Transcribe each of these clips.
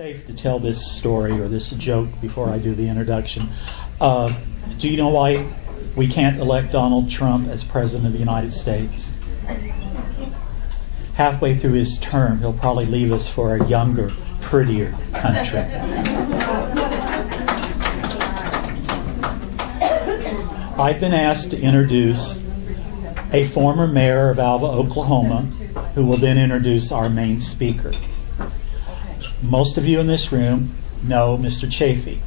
safe to tell this story or this joke before I do the introduction. Do you know why we can't elect Donald Trump as President of the United States? Halfway through his term, he'll probably leave us for a younger, prettier country. I've been asked to introduce a former mayor of Alva, Oklahoma, who will then introduce our main speaker. Most of you in this room know Mr. Chafee.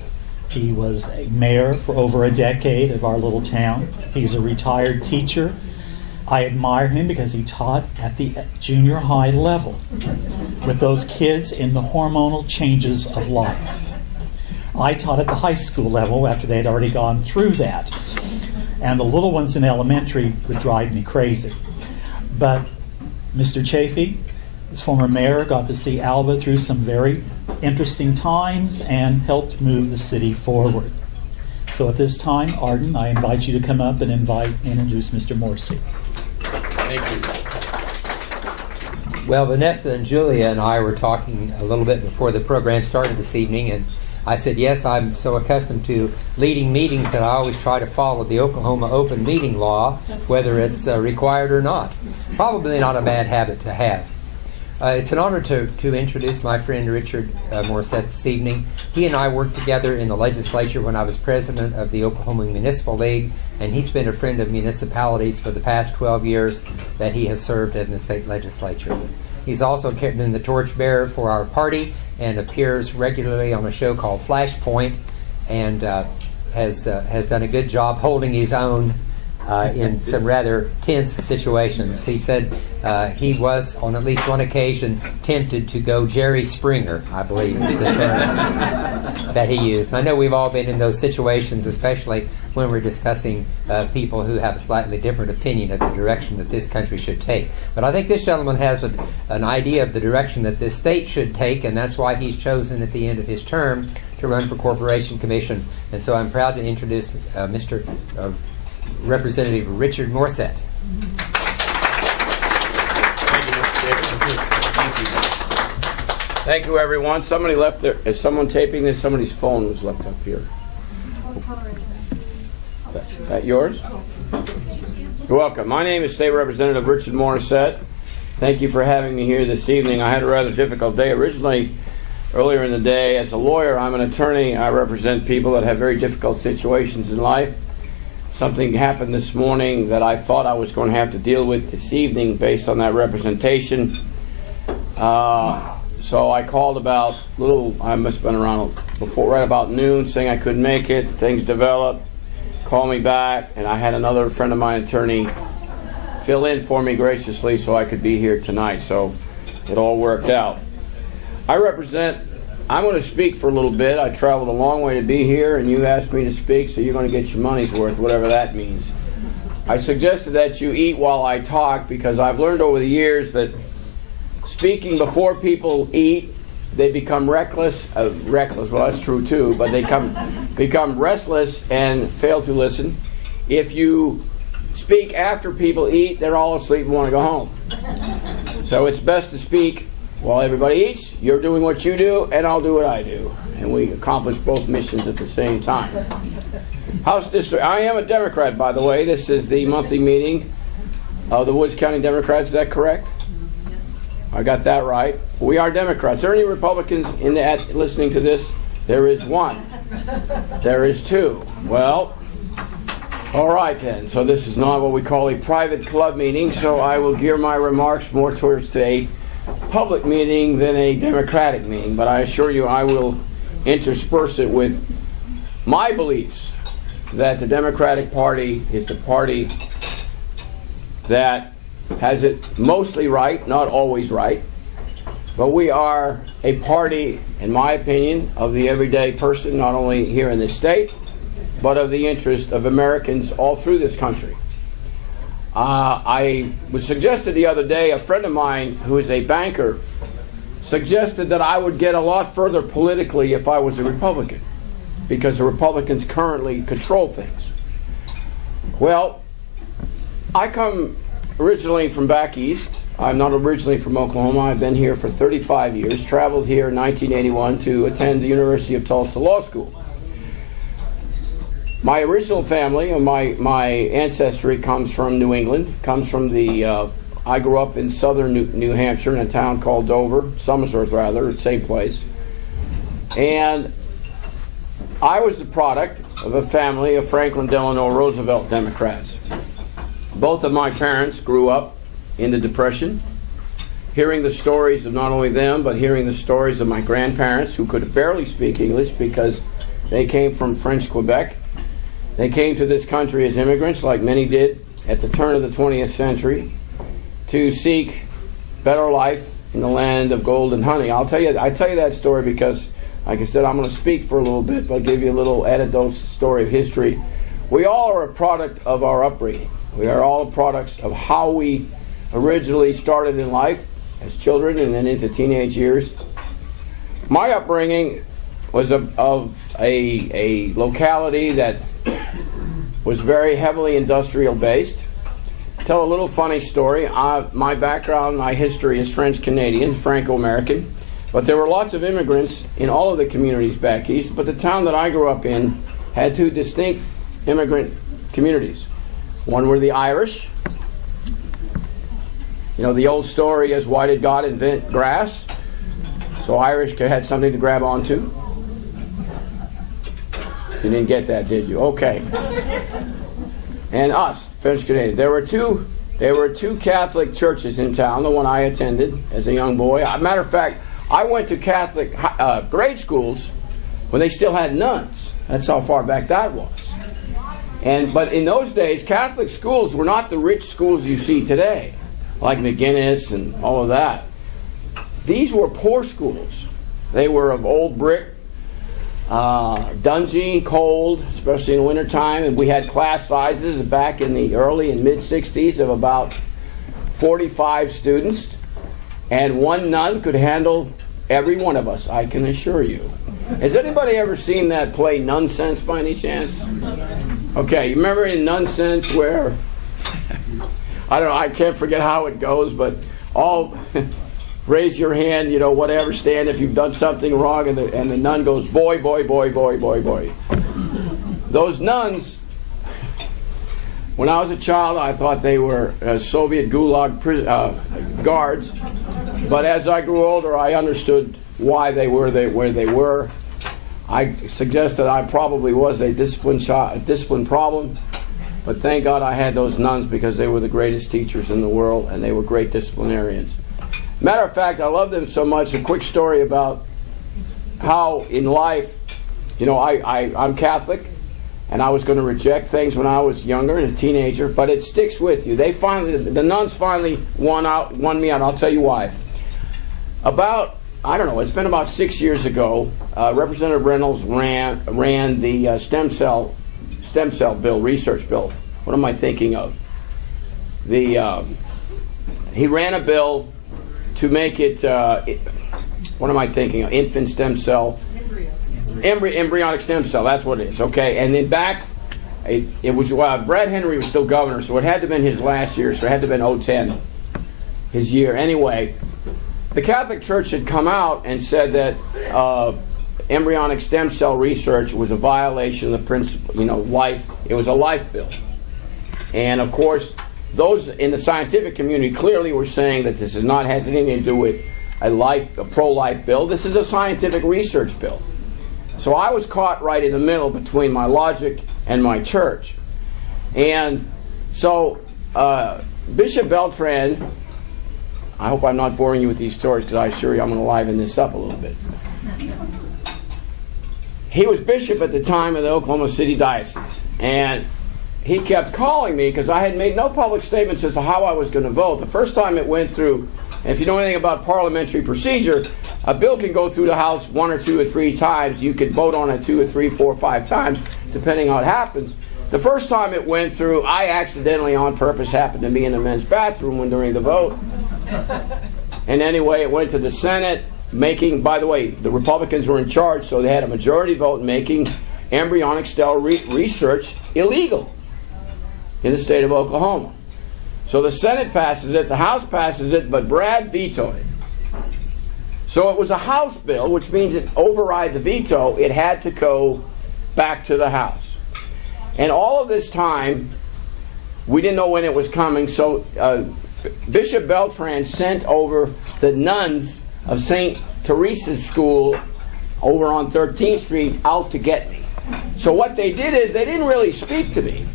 He was a mayor for over a decade of our little town. He's a retired teacher. I admire him because he taught at the junior high level with those kids in the hormonal changes of life. I taught at the high school level after they had already gone through that. And the little ones in elementary would drive me crazy. But Mr. Chafee, his former mayor, got to see Alva through some very interesting times and helped move the city forward. So at this time, Arden, I invite you to come up and introduce Mr. Morrissette. Thank you. Well, Vanessa and Julia and I were talking a little bit before the program started this evening, and I said, yes, I'm so accustomed to leading meetings that I always try to follow the Oklahoma open meeting law, whether it's required or not. Probably not a bad habit to have. It's an honor to introduce my friend Richard Morrissette this evening. He and I worked together in the legislature when I was president of the Oklahoma Municipal League, and he's been a friend of municipalities for the past 12 years that he has served in the state legislature. He's also been the torchbearer for our party and appears regularly on a show called Flashpoint, and has done a good job holding his own in some rather tense situations. He said he was, on at least one occasion, tempted to go Jerry Springer, I believe is the term that he used. And I know we've all been in those situations, especially when we're discussing people who have a slightly different opinion of the direction that this country should take. But I think this gentleman has an idea of the direction that this state should take, and that's why he's chosen at the end of his term to run for Corporation Commission. And so I'm proud to introduce Mr. Representative Richard Morrissette. Thank you, Mr. Davis. Thank you, everyone. Somebody left there. Is someone taping this? Somebody's phone was left up here. That yours? You're welcome. My name is State Representative Richard Morrissette. Thank you for having me here this evening. I had a rather difficult day. Originally, earlier in the day, as a lawyer, I'm an attorney. I represent people that have very difficult situations in life. Something happened this morning that I thought I was going to have to deal with this evening based on that representation. So I called about I must have been around before, right about noon, saying I couldn't make it. Things developed. Called me back, and I had another friend of mine, attorney, fill in for me graciously so I could be here tonight. So it all worked out. I'm going to speak for a little bit. I traveled a long way to be here, and you asked me to speak, so you're going to get your money's worth, whatever that means. I suggested that you eat while I talk because I've learned over the years that speaking before people eat, they become reckless. Well, that's true too, but they become restless and fail to listen. If you speak after people eat, they're all asleep and want to go home. So it's best to speak while everybody eats. You're doing what you do, and I'll do what I do. And we accomplish both missions at the same time. House District. I am a Democrat, by the way. This is the monthly meeting of the Woods County Democrats. Is that correct? I got that right. We are Democrats. Are there any Republicans listening to this? There is one. There is two. Well, all right then. So this is not what we call a private club meeting, so I will gear my remarks more towards a public meeting than a Democratic meeting, but I assure you I will intersperse it with my beliefs that the Democratic Party is the party that has it mostly right, not always right, but we are a party, in my opinion, of the everyday person, not only here in this state, but of the interest of Americans all through this country. I was suggested the other day, a friend of mine who is a banker suggested that I would get a lot further politically if I was a Republican, because the Republicans currently control things. Well, I come originally from back east. I'm not originally from Oklahoma. I've been here for 35 years, traveled here in 1981 to attend the University of Tulsa Law School. My original family, or my ancestry, comes from New England, comes from the, I grew up in southern New Hampshire in a town called Dover, Somersworth rather, the same place. And I was the product of a family of Franklin Delano Roosevelt Democrats. Both of my parents grew up in the Depression, hearing the stories of not only them, but hearing the stories of my grandparents, who could barely speak English because they came from French Quebec. They came to this country as immigrants, like many did at the turn of the 20th century, to seek better life in the land of gold and honey. I tell you that story because, like I said, I'm going to speak for a little bit, but I'll give you a little anecdote story of history. We all are a product of our upbringing. We are all products of how we originally started in life as children and then into teenage years. My upbringing was of a locality that was very heavily industrial based. Tell a little funny story. My background, my history is French-Canadian, Franco-American, but there were lots of immigrants in all of the communities back east, but the town that I grew up in had two distinct immigrant communities. One were the Irish. You know, the old story is, why did God invent grass? So Irish had something to grab onto. You didn't get that, did you? Okay. And us, French Canadians. There were two Catholic churches in town, the one I attended as a young boy. Matter of fact, I went to Catholic grade schools when they still had nuns. That's how far back that was. But in those days, Catholic schools were not the rich schools you see today, like McGinnis and all of that. These were poor schools. They were of old brick, dungy, cold, especially in wintertime, and we had class sizes back in the early and mid-60s of about 45 students, and one nun could handle every one of us, I can assure you. Has anybody ever seen that play Nonsense by any chance? Okay, you remember in Nonsense where, I don't know, I can't forget how it goes, but all raise your hand, you know, whatever, stand if you've done something wrong, and the nun goes, boy, boy, boy, boy, boy, boy. Those nuns, when I was a child, I thought they were Soviet Gulag guards, but as I grew older, I understood why they were where they were. I suggest that I probably was a discipline problem, but thank God I had those nuns because they were the greatest teachers in the world, and they were great disciplinarians. Matter of fact, I love them so much. A quick story about how in life, you know, I'm Catholic, and I was going to reject things when I was younger and a teenager, but it sticks with you. The nuns finally won me out. I'll tell you why. I don't know, it's been about 6 years ago, Representative Reynolds ran the stem cell bill, research bill. What am I thinking of? He ran a bill to make it, what am I thinking of? Infant stem cell. Embryonic stem cell, that's what it is, okay? And then it was, Brad Henry was still governor, so it had to have been his last year, so it had to have been 2010, his year. Anyway, the Catholic Church had come out and said that embryonic stem cell research was a violation of the principle, you know, life. It was a life bill. And of course, those in the scientific community clearly were saying that this has anything to do with a pro-life bill. This is a scientific research bill. So I was caught right in the middle between my logic and my church. And so Bishop Beltran, I hope I'm not boring you with these stories because I assure you I'm going to liven this up a little bit. He was bishop at the time of the Oklahoma City Diocese, and he kept calling me because I had made no public statements as to how I was going to vote. The first time it went through, and if you know anything about parliamentary procedure, a bill can go through the House 1 or 2 or 3 times. You can vote on it 2 or 3, 4 or 5 times, depending on what happens. The first time it went through, I accidentally, on purpose, happened to be in the men's bathroom during the vote. And anyway, it went to the Senate, by the way, the Republicans were in charge, so they had a majority vote making embryonic cell research illegal in the state of Oklahoma. So the Senate passes it, the House passes it, but Brad vetoed it. So it was a House bill, which means it override the veto. It had to go back to the House. And all of this time, we didn't know when it was coming, so Bishop Beltran sent over the nuns of St. Teresa's School over on 13th Street out to get me. So what they did is they didn't really speak to me.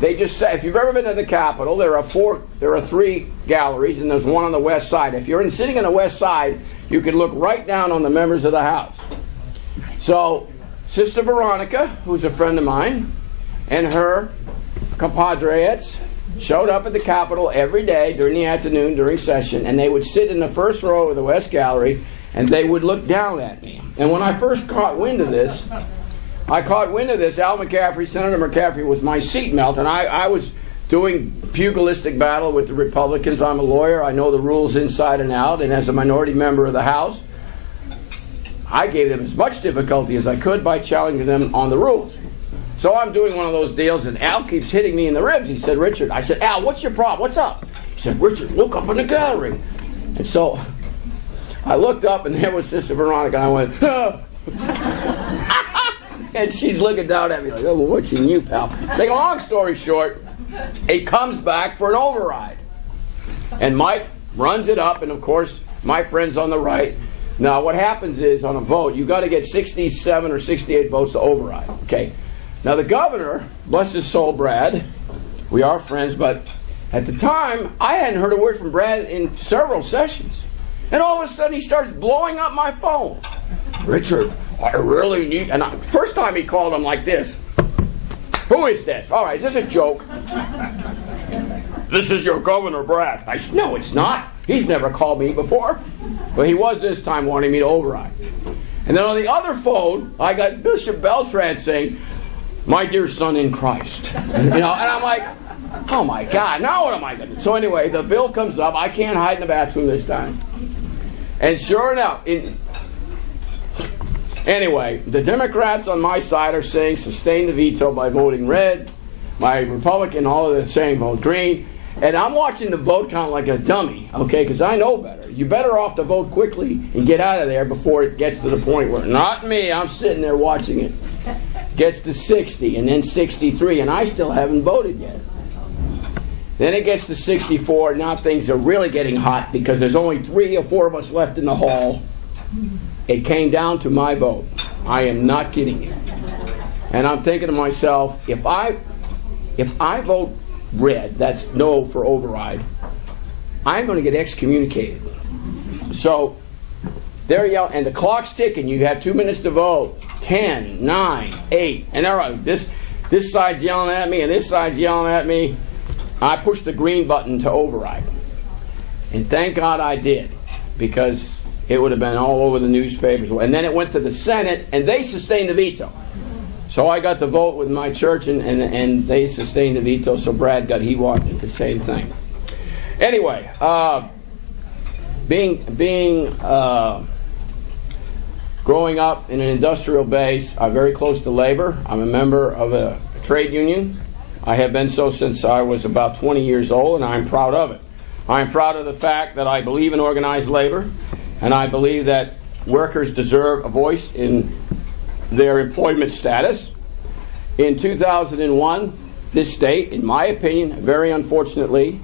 They just said, if you've ever been to the Capitol, there are 3 galleries, and there's one on the west side. If you're sitting on the west side, you can look right down on the members of the House. So Sister Veronica, who's a friend of mine, and her compadres showed up at the Capitol every day during the afternoon during session, and they would sit in the first row of the West Gallery, and they would look down at me. And when I first caught wind of this, Al McCaffrey, Senator McCaffrey, was my seatmelt, and I was doing pugilistic battle with the Republicans. I'm a lawyer. I know the rules inside and out, and as a minority member of the House, I gave them as much difficulty as I could by challenging them on the rules. So I'm doing one of those deals, and Al keeps hitting me in the ribs. He said, Richard, I said, Al, what's your problem? What's up? He said, Richard, look up in the gallery. And so I looked up, and there was Sister Veronica, and I went, and she's looking down at me like, oh, well, what's in you, pal? Make a long story short, it comes back for an override. And Mike runs it up, and of course, my friends on the right. Now, what happens is, on a vote, you got to get 67 or 68 votes to override. Okay. Now, the governor, bless his soul, Brad, we are friends, but at the time, I hadn't heard a word from Brad in several sessions. And all of a sudden, he starts blowing up my phone. Richard, I really need... And first time he called, I'm like this. Who is this? All right, is this a joke? This is your Governor, Brad. I said, no, it's not. He's never called me before. But he was this time wanting me to override. And then on the other phone, I got Bishop Beltran saying, my dear son in Christ. And I'm like, oh my God, now what am I going to do? So anyway, the bill comes up. I can't hide in the bathroom this time. And sure enough, anyway, the Democrats on my side are saying sustain the veto by voting red. My Republican, all of them saying vote green. And I'm watching the vote count like a dummy, okay, because I know better. You're better off to vote quickly and get out of there before it gets to the point where, not me, I'm sitting there watching it. Gets to 60 and then 63, and I still haven't voted yet. Then it gets to 64. Now things are really getting hot because there's only 3 or 4 of us left in the hall. It came down to my vote. I am not kidding you. And I'm thinking to myself, if I vote red, that's no for override, I'm going to get excommunicated. So there you go, and the clock's ticking. You have 2 minutes to vote. 10, 9, 8, and all right, this side's yelling at me, and this side's yelling at me. I pushed the green button to override. And thank God I did, because it would have been all over the newspapers. And then it went to the Senate, and they sustained the veto. So I got the vote with my church, and they sustained the veto, so Brad he wanted the same thing. Anyway, growing up in an industrial base, I'm very close to labor. I'm a member of a trade union. I have been so since I was about 20 years old, and I'm proud of it. I'm proud of the fact that I believe in organized labor, and I believe that workers deserve a voice in their employment status. In 2001, this state, in my opinion, very unfortunately,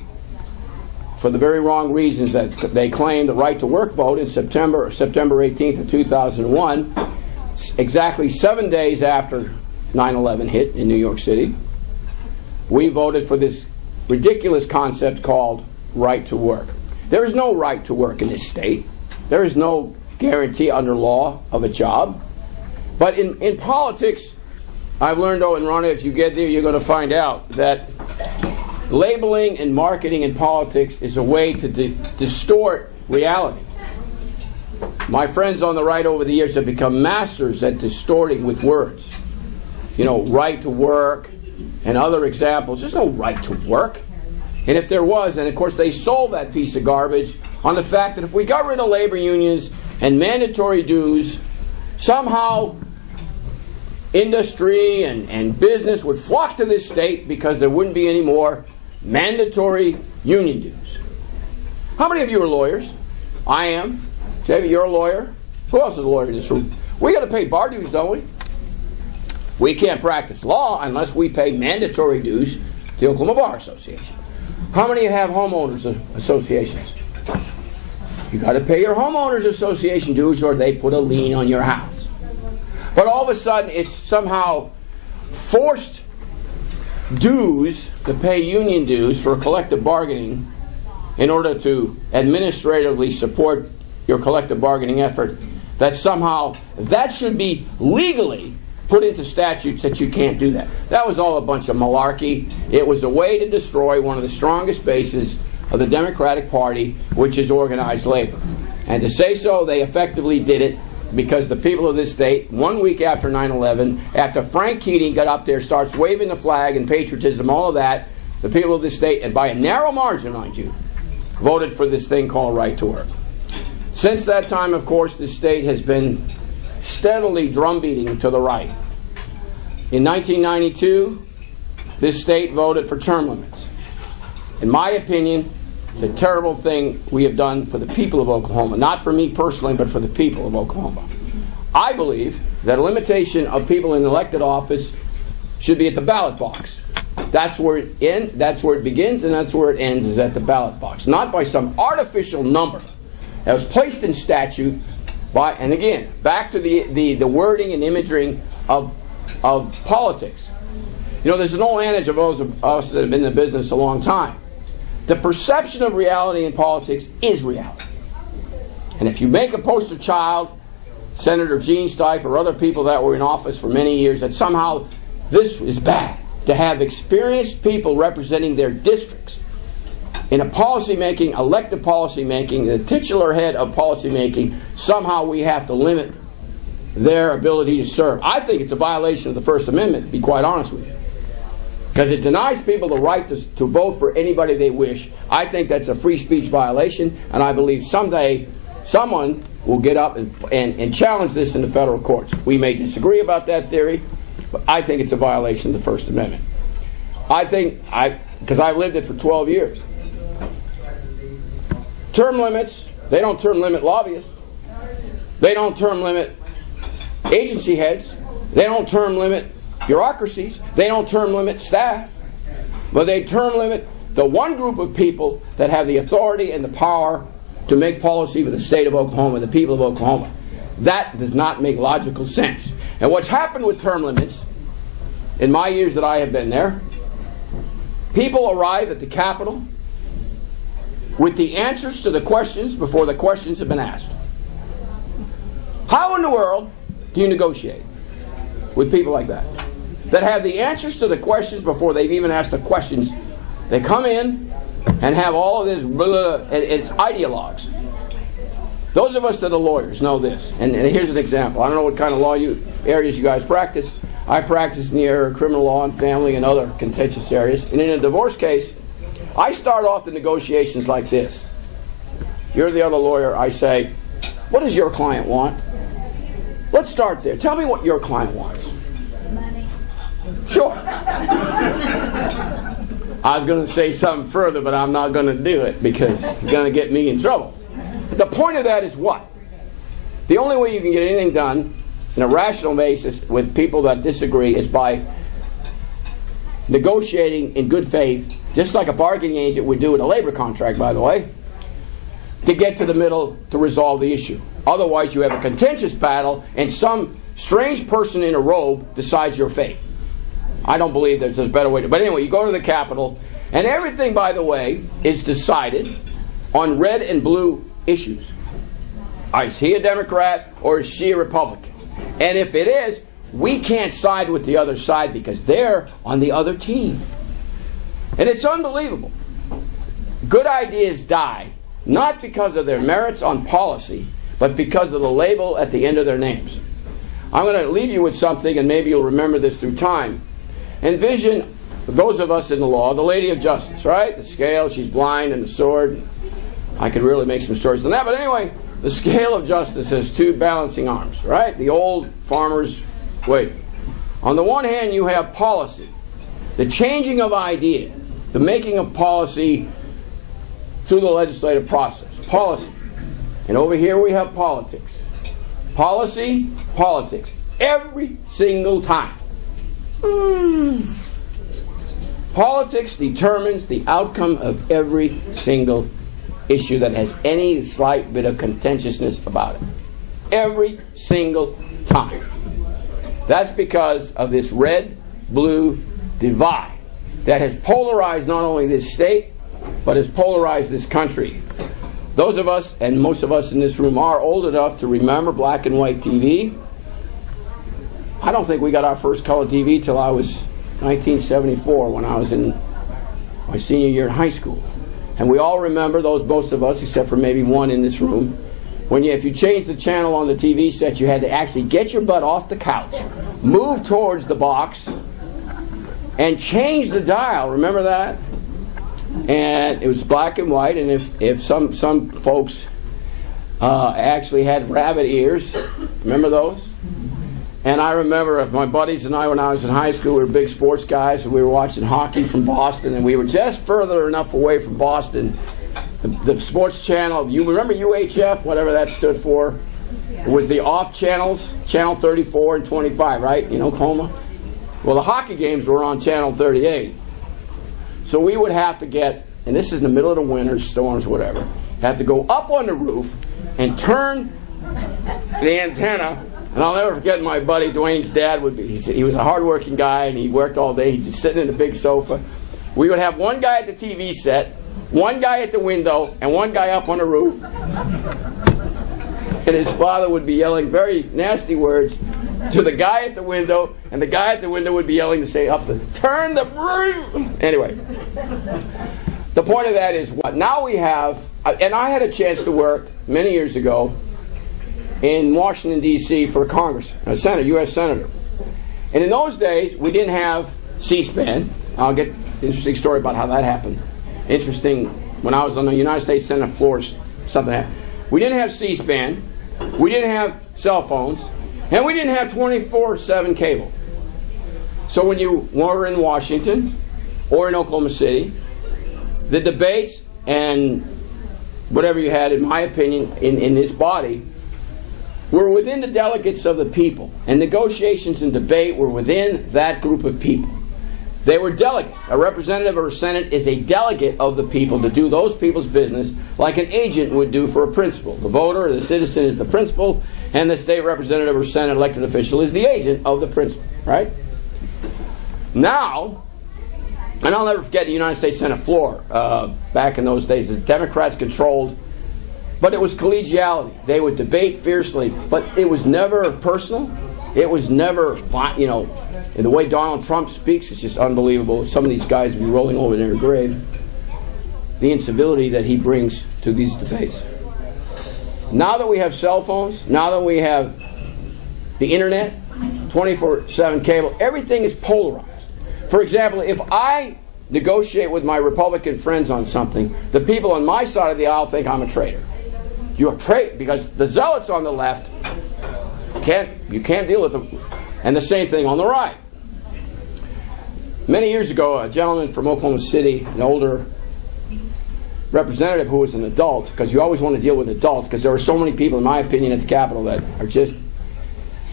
for the very wrong reasons that they claimed the right to work vote in September 18th of 2001, exactly 7 days after 9/11 hit in New York City, we voted for this ridiculous concept called right to work. There is no right to work in this state. There is no guarantee under law of a job. But in politics, I've learned, and Ronnie, if you get there, you're going to find out that labeling and marketing in politics is a way to distort reality. My friends on the right over the years have become masters at distorting with words. Right to work and other examples. There's no right to work. And if there was, and of course they sold that piece of garbage on the fact that if we got rid of labor unions and mandatory dues, somehow industry and business would flock to this state because there wouldn't be any more mandatory union dues. How many of you are lawyers? I am. Davey, you're a lawyer. Who else is a lawyer in this room? We got to pay bar dues, don't we? We can't practice law unless we pay mandatory dues to the Oklahoma Bar Association. How many have homeowners associations? You got to pay your homeowners association dues or they put a lien on your house. But all of a sudden it's somehow forced dues to pay union dues for collective bargaining in order to administratively support your collective bargaining effort, that somehow that should be legally put into statutes that you can't do that. That was all a bunch of malarkey. It was a way to destroy one of the strongest bases of the Democratic Party, which is organized labor. And to say so, they effectively did it because the people of this state, 1 week after 9/11, after Frank Keating got up there, starts waving the flag and patriotism, all of that, the people of this state, and by a narrow margin, mind you, voted for this thing called right to work. Since that time, of course, the state has been steadily drumbeating to the right. In 1992, this state voted for term limits. In my opinion, it's a terrible thing we have done for the people of Oklahoma. Not for me personally, but for the people of Oklahoma. I believe that a limitation of people in elected office should be at the ballot box. That's where it ends, that's where it begins, and that's where it ends, is at the ballot box. Not by some artificial number that was placed in statute by, and again, back to the wording and imaging of politics. You know, there's an old adage of those of us that have been in the business a long time. The perception of reality in politics is reality. And if you make a poster child, Senator Gene Stipe or other people that were in office for many years, that somehow this is bad, to have experienced people representing their districts in a policymaking, elected policymaking, the titular head of policymaking, somehow we have to limit their ability to serve. I think it's a violation of the First Amendment, to be quite honest with you. Because it denies people the right to vote for anybody they wish. I think that's a free speech violation, and I believe someday someone will get up and challenge this in the federal courts. We may disagree about that theory, but I think it's a violation of the First Amendment. I think, because I've lived it for 12 years. Term limits, they don't term limit lobbyists. They don't term limit agency heads. They don't term limit bureaucracies. They don't term limit staff. But they term limit the one group of people that have the authority and the power to make policy for the state of Oklahoma, the people of Oklahoma. That does not make logical sense. And what's happened with term limits, in my years that I have been there, people arrive at the Capitol with the answers to the questions before the questions have been asked. How in the world do you negotiate with people like that? That have the answers to the questions before they've even asked the questions. They come in and have all of this, blah, and it's ideologues. Those of us that are lawyers know this. And here's an example. I don't know what kind of law areas you guys practice. I practice in the area of criminal law and family and other contentious areas. And in a divorce case, I start off the negotiations like this. You're the other lawyer. I say, what does your client want? Let's start there. Tell me what your client wants. Money. Sure. I was going to say something further, but I'm not going to do it because it's going to get me in trouble. The point of that is what? The only way you can get anything done on a rational basis with people that disagree is by negotiating in good faith, just like a bargaining agent would do in a labor contract, by the way, to get to the middle to resolve the issue. Otherwise, you have a contentious battle and some strange person in a robe decides your fate. I don't believe there's a better way to. But anyway, you go to the Capitol, and everything, by the way, is decided on red and blue issues. Is he a Democrat or is she a Republican? And if it is, we can't side with the other side because they're on the other team. And it's unbelievable. Good ideas die, not because of their merits on policy, but because of the label at the end of their names. I'm going to leave you with something, and maybe you'll remember this through time. Envision, those of us in the law, the Lady of Justice, right? The scale, she's blind, and the sword. I could really make some stories on that, but anyway, the scale of justice has two balancing arms, right? The old farmers, wait. On the one hand, you have policy, the changing of idea, the making of policy through the legislative process. Policy. And over here we have politics. Policy, politics. Every single time. Politics determines the outcome of every single issue that has any slight bit of contentiousness about it. Every single time. That's because of this red-blue divide that has polarized not only this state, but has polarized this country. Those of us, and most of us in this room, are old enough to remember black and white TV. I don't think we got our first color TV till I was 1974, when I was in my senior year in high school. And we all remember, most of us, except for maybe one in this room, if you changed the channel on the TV set, you had to actually get your butt off the couch, move towards the box, and change the dial. Remember that? And it was black and white, and if some folks actually had rabbit ears, remember those? And I remember my buddies and I, when I was in high school, we were big sports guys, and we were watching hockey from Boston, and we were just further enough away from Boston. The sports channel, you remember UHF, whatever that stood for? It was the off channels, channel 34 and 25, right, in Oklahoma? Well, the hockey games were on channel 38. So we would have to get, and this is in the middle of the winter, storms, whatever, have to go up on the roof and turn the antenna. And I'll never forget my buddy Dwayne's dad he was a hardworking guy, and he worked all day. He's just sitting in a big sofa. We would have one guy at the TV set, one guy at the window, and one guy up on the roof. And his father would be yelling very nasty words to the guy at the window, and the guy at the window would be yelling to say, turn the roof. Anyway, the point of that is what? Now we have, and I had a chance to work many years ago in Washington, D.C. for Congress, a senator, U.S. senator. And in those days, we didn't have C-SPAN. I'll get an interesting story about how that happened. Interesting, when I was on the United States Senate floor, something happened. We didn't have C-SPAN, we didn't have cell phones, and we didn't have 24/7 cable. So when you were in Washington or in Oklahoma City, the debates and whatever you had, in my opinion, in this body, were within the delegates of the people. And negotiations and debate were within that group of people. They were delegates. A representative or a senate is a delegate of the people to do those people's business like an agent would do for a principal. The voter or the citizen is the principal, and the state representative or senate elected official is the agent of the principal, right? Now, and I'll never forget the United States Senate floor. Back in those days, the Democrats controlled, but it was collegiality. They would debate fiercely, but it was never personal. It was never, the way Donald Trump speaks, it's just unbelievable. Some of these guys would be rolling over in their grave. The incivility that he brings to these debates. Now that we have cell phones, now that we have the internet, 24/7 cable, everything is polarized. For example, if I negotiate with my Republican friends on something, the people on my side of the aisle think I'm a traitor. You're a traitor because the zealots on the left, you can't deal with them. And the same thing on the right. Many years ago, a gentleman from Oklahoma City, an older representative who was an adult, because you always want to deal with adults, because there are so many people, in my opinion, at the Capitol that are just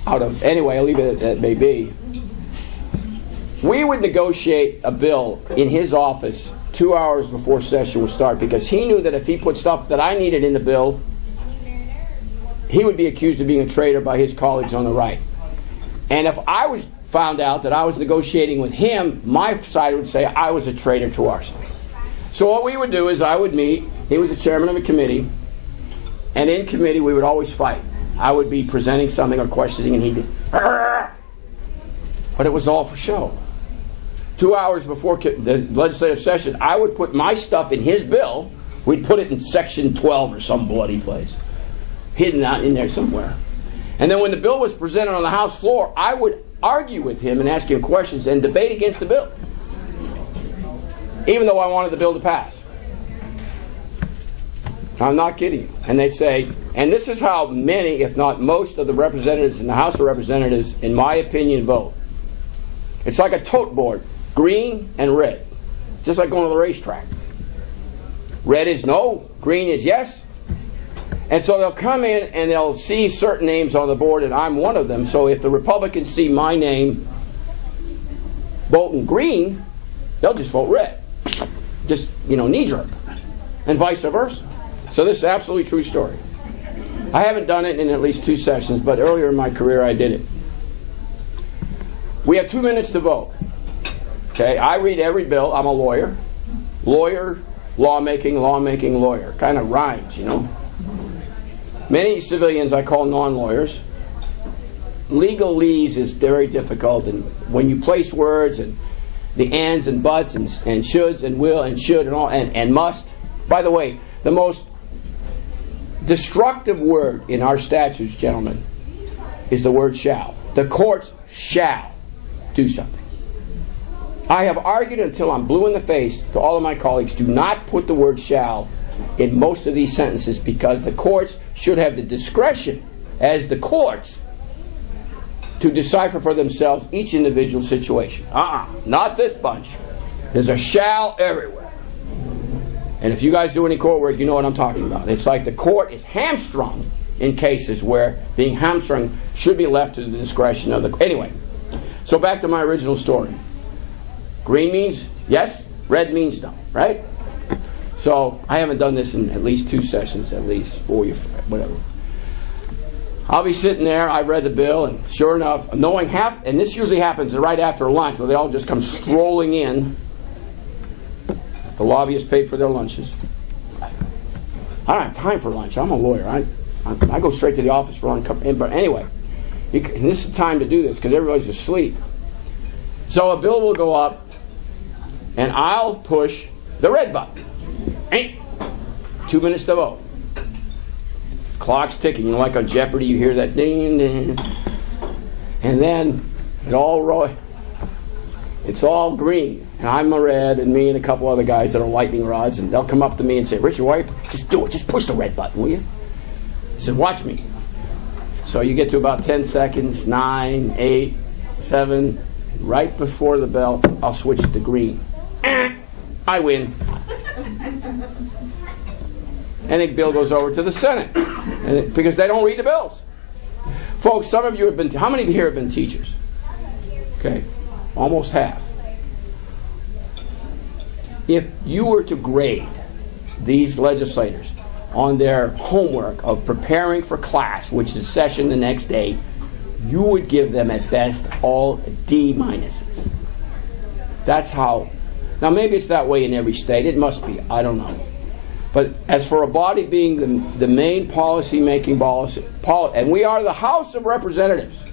out of, anyway, I'll leave it at may be. We would negotiate a bill in his office 2 hours before session would start, because he knew that if he put stuff that I needed in the bill, he would be accused of being a traitor by his colleagues on the right. And if I was found out that I was negotiating with him, my side would say I was a traitor to our side. So what we would do is I would meet, he was the chairman of a committee, and in committee we would always fight. I would be presenting something or questioning, and he'd be, "Arr!" But it was all for show. 2 hours before the legislative session, I would put my stuff in his bill. We'd put it in section 12 or some bloody place, hidden out in there somewhere. And then when the bill was presented on the House floor, I would argue with him and ask him questions and debate against the bill, even though I wanted the bill to pass. I'm not kidding you. And they'd say, and this is how many, if not most, of the representatives in the House of Representatives, in my opinion, vote. It's like a tote board, green and red, just like going to the racetrack. Red is no, green is yes. And so they'll come in and they'll see certain names on the board, and I'm one of them. So if the Republicans see my name voting green, they'll just vote red. Just, knee-jerk. And vice versa. So this is an absolutely true story. I haven't done it in at least 2 sessions, but earlier in my career I did it. We have 2 minutes to vote. Okay, I read every bill. I'm a lawyer. Lawyer, lawmaking, lawyer. Kind of rhymes, Many civilians I call non-lawyers. Legalese is very difficult, and when you place words and the ands and buts and shoulds and will and should and all and must. By the way, the most destructive word in our statutes, gentlemen, is the word shall. The courts shall do something. I have argued until I'm blue in the face to all of my colleagues, do not put the word shall in most of these sentences, because the courts should have the discretion as the courts to decipher for themselves each individual situation. Not this bunch. There's a shall everywhere. And if you guys do any court work, you know what I'm talking about. It's like the court is hamstrung in cases where being hamstrung should be left to the discretion of the... Anyway, so back to my original story. Green means yes, red means no, right? So I haven't done this in at least 2 sessions, at least 4 or whatever. I'll be sitting there, I read the bill, and sure enough, knowing half, and this usually happens right after lunch, where they all just come strolling in. The lobbyists paid for their lunches. I don't have time for lunch. I'm a lawyer. I go straight to the office for lunch. But anyway, and this is the time to do this because everybody's asleep. So a bill will go up, and I'll push the red button. 2 minutes to vote. Clock's ticking. Like on Jeopardy, you hear that ding, ding. And then it's all green. And I'm a red, and me and a couple other guys that are lightning rods, and they'll come up to me and say, Richard, why? Just do it. Just push the red button, will you? I said, watch me. So you get to about 10 seconds, 9, 8, 7. Right before the bell, I'll switch it to green. I win. And the bill goes over to the Senate because they don't read the bills. Folks, some of you have been, how many of you here have been teachers? Okay, almost half. If you were to grade these legislators on their homework of preparing for class, which is session the next day, you would give them at best all D minuses. That's how. Now maybe it's that way in every state. It must be. I don't know. But as for a body being the main policy-making policy, and we are the House of Representatives,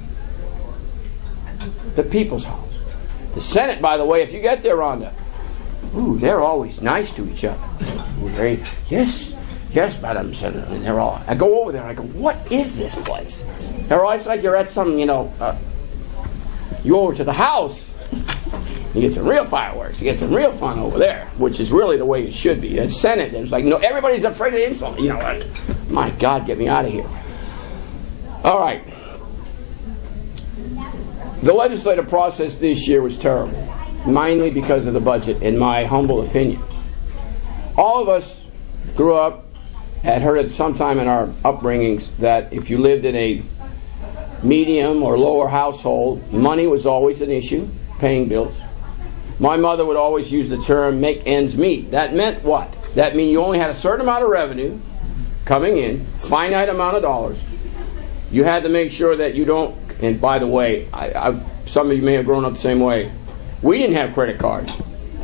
the people's house. The Senate, by the way, if you get there, Rhonda, they're always nice to each other. Yes, Madam Senator. And they're all. I go over there. I go, what is this place? They're all. It's like you're at some, you go over to the House. You get some real fireworks. You get some real fun over there, which is really the way it should be. At Senate, there's like, no, everybody's afraid of the insult. Like, my God, get me out of here. All right. The legislative process this year was terrible, mainly because of the budget, in my humble opinion. All of us grew up, had heard at some time in our upbringings that if you lived in a medium or lower household, money was always an issue, paying bills. My mother would always use the term make ends meet. That meant what? That meant you only had a certain amount of revenue coming in, finite amount of dollars. You had to make sure that you don't, and by the way, some of you may have grown up the same way. We didn't have credit cards.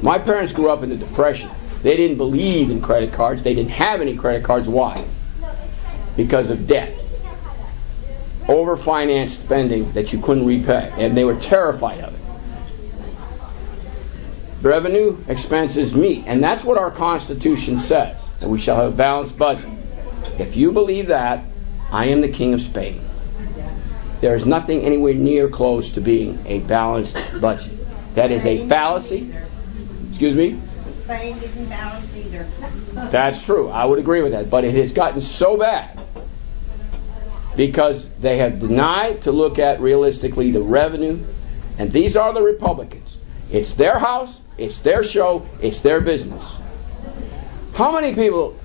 My parents grew up in the Depression. They didn't believe in credit cards. They didn't have any credit cards. Why? Because of debt. Over-financed spending that you couldn't repay. And they were terrified of it. Revenue, expenses meet. And that's what our Constitution says. That we shall have a balanced budget. If you believe that, I am the King of Spain. There is nothing anywhere near close to being a balanced budget. That is a fallacy. Excuse me? Spain didn't balance either. That's true. I would agree with that. But it has gotten so bad because they have denied to look at realistically the revenue. And these are the Republicans. It's their house. It's their show. It's their business. How many people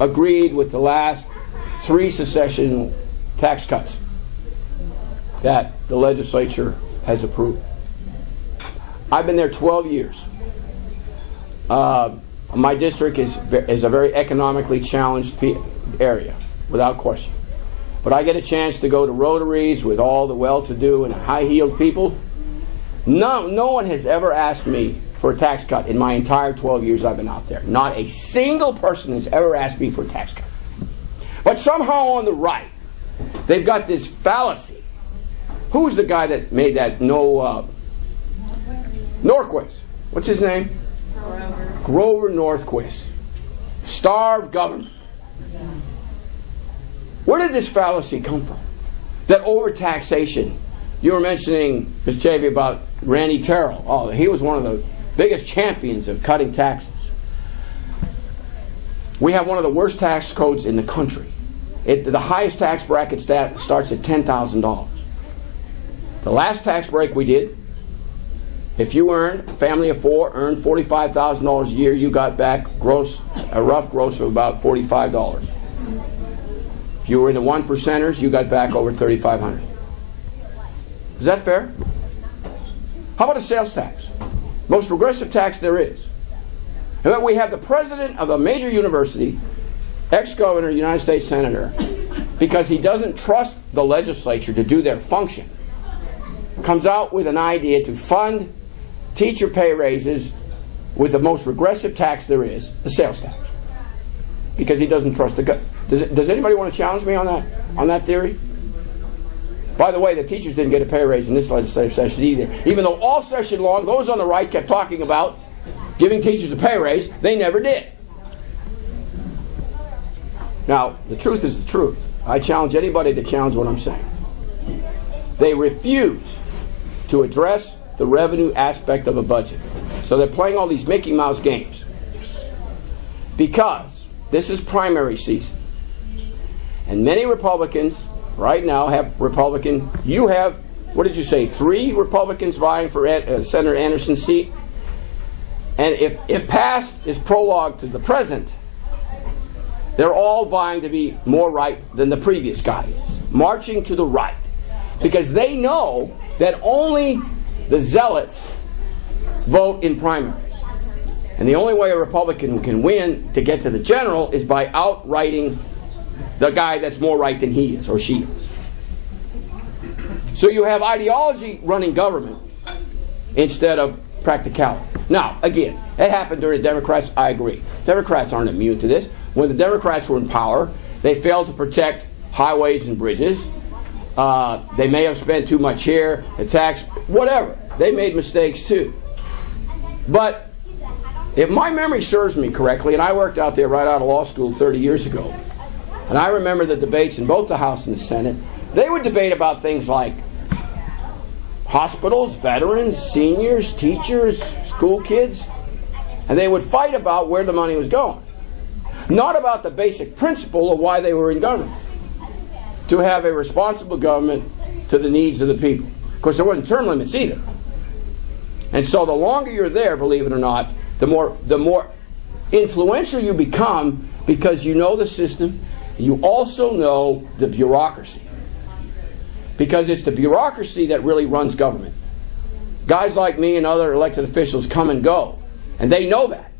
agreed with the last 3 secession tax cuts that the legislature has approved? I've been there 12 years. My district is a very economically challenged area, without question. But I get a chance to go to Rotaries with all the well-to-do and high-heeled people. No one has ever asked me for a tax cut in my entire 12 years I've been out there. Not a single person has ever asked me for a tax cut. But somehow on the right, they've got this fallacy. Who's the guy that made that Norquist? What's his name? Grover Norquist. Starve government. Where did this fallacy come from? That overtaxation. You were mentioning, Ms. Chavy, about Randy Terrell. Oh, he was one of the biggest champions of cutting taxes. We have one of the worst tax codes in the country. The highest tax bracket starts at $10,000. The last tax break we did, if you earned, a family of 4 earned $45,000 a year, you got back a rough gross of about $45. If you were in the 1%ers, you got back over $3,500. Is that fair? How about a sales tax? Most regressive tax there is. And then we have the president of a major university, ex-governor, United States senator, because he doesn't trust the legislature to do their function, comes out with an idea to fund teacher pay raises with the most regressive tax there is, the sales tax, because he doesn't trust the government. Does anybody want to challenge me on that theory? By the way, the teachers didn't get a pay raise in this legislative session either. Even though all session long, those on the right kept talking about giving teachers a pay raise, they never did. Now, the truth is the truth. I challenge anybody to challenge what I'm saying. They refuse to address the revenue aspect of a budget. So they're playing all these Mickey Mouse games. Because this is primary season. And many Republicans right now have you have, what did you say, 3 Republicans vying for Senator Anderson's seat? And if past is prologue to the present, they're all vying to be more right than the previous guy is, marching to the right. Because they know that only the zealots vote in primaries. And the only way a Republican can win to get to the general is by outrighting the guy that's more right than he is or she is. So you have ideology running government instead of practicality. Now, again, it happened during the Democrats. I agree. Democrats aren't immune to this. When the Democrats were in power, they failed to protect highways and bridges. They may have spent too much here, the tax, whatever. They made mistakes too. But if my memory serves me correctly, and I worked out there right out of law school 30 years ago, and I remember the debates in both the House and the Senate, they would debate about things like hospitals, veterans, seniors, teachers, school kids, and they would fight about where the money was going. Not about the basic principle of why they were in government. To have a responsible government to the needs of the people. Of course, there wasn't term limits either. And so the longer you're there, believe it or not, the more influential you become because you know the system. You also know the bureaucracy. Because it's the bureaucracy that really runs government. Guys like me and other elected officials come and go. And they know that.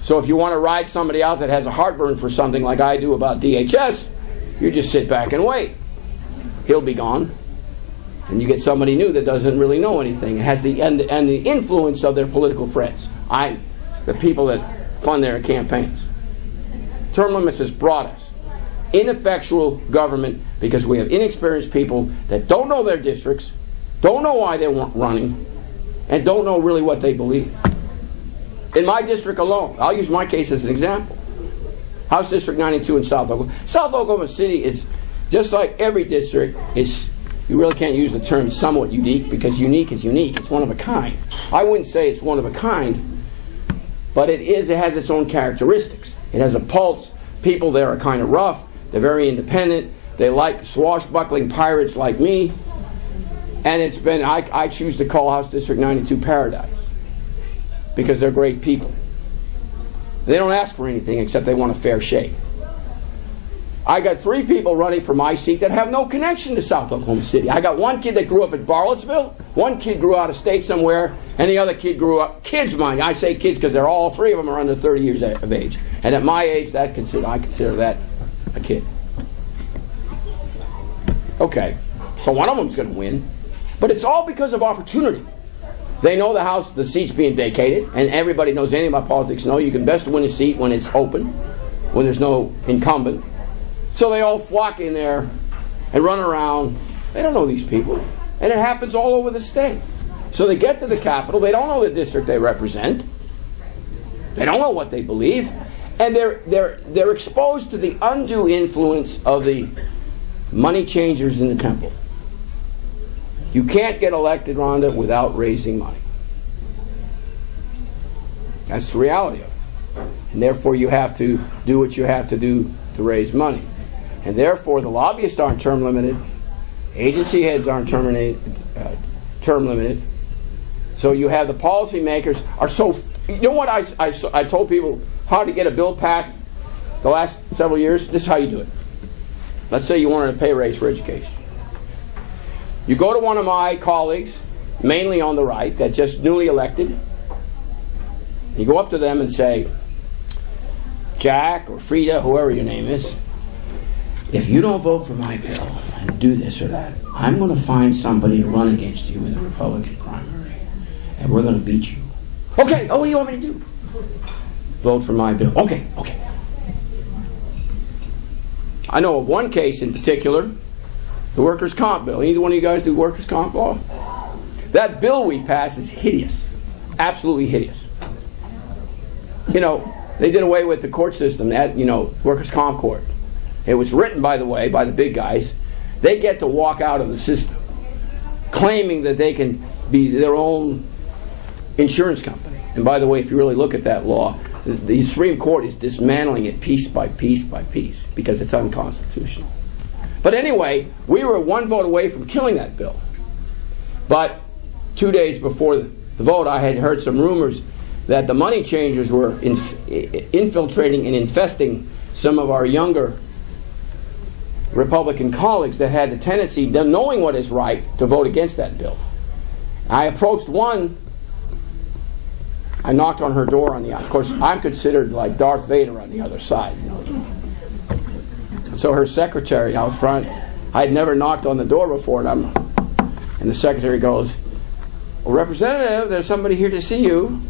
So if you want to ride somebody out that has a heartburn for something like I do about DHS, you just sit back and wait. He'll be gone. And you get somebody new that doesn't really know anything. It has the influence of their political friends. The people that fund their campaigns. Term limits has brought us ineffectual government because we have inexperienced people that don't know their districts, don't know why they're running, and don't know really what they believe. In my district alone, I'll use my case as an example. House District 92 in South Oklahoma. South Oklahoma City is, just like every district, you really can't use the term somewhat unique because unique is unique. It's one of a kind. I wouldn't say it's one of a kind, but it has its own characteristics. It has a pulse. People there are kind of rough. They're very independent. They like swashbuckling pirates like me. And it's been, I choose to call House District 92 paradise because they're great people. They don't ask for anything except they want a fair shake. I got 3 people running for my seat that have no connection to South Oklahoma City. I got one kid that grew up in Barlettsville, one kid grew out of state somewhere, and the other kid grew up, kids mind you, I say kids because they're all 3 of them are under 30 years of age. And at my age, I consider that a kid. Okay, so one of them's going to win, but it's all because of opportunity. They know the seat's being vacated, and everybody knows anything about politics. No, you can best win a seat when it's open, when there's no incumbent. So they all flock in there and run around. They don't know these people. And it happens all over the state. So they get to the Capitol. They don't know the district they represent. They don't know what they believe. And they're exposed to the undue influence of the money changers in the temple. You can't get elected, Rhonda, without raising money. That's the reality of it. And therefore you have to do what you have to do to raise money. And therefore, the lobbyists aren't term limited. Agency heads aren't term limited. So you have the policymakers are so. You know what I told people how to get a bill passed the last several years? This is how you do it. Let's say you wanted a pay raise for education. You go to one of my colleagues, mainly on the right, that's just newly elected. You go up to them and say, Jack or Frida, whoever your name is, if you don't vote for my bill and do this or that, I'm going to find somebody to run against you in the Republican primary, and we're going to beat you. Okay, what do you want me to do? Vote for my bill. Okay. I know of one case in particular, the workers' comp bill. Either one of you guys do workers' comp law? That bill we passed is hideous. Absolutely hideous. They did away with the court system, workers' comp court. It was written, by the way, by the big guys. They get to walk out of the system, claiming that they can be their own insurance company. And by the way, if you really look at that law, the Supreme Court is dismantling it piece by piece by piece because it's unconstitutional. But anyway, we were 1 vote away from killing that bill. But 2 days before the vote, I had heard some rumors that the money changers were infiltrating and infesting some of our younger Republican colleagues that had the tendency, knowing what is right, to vote against that bill. I approached one. I knocked on her door of course, I'm considered like Darth Vader on the other side. So her secretary out front, I'd never knocked on the door before, and the secretary goes, well, Representative, there's somebody here to see you.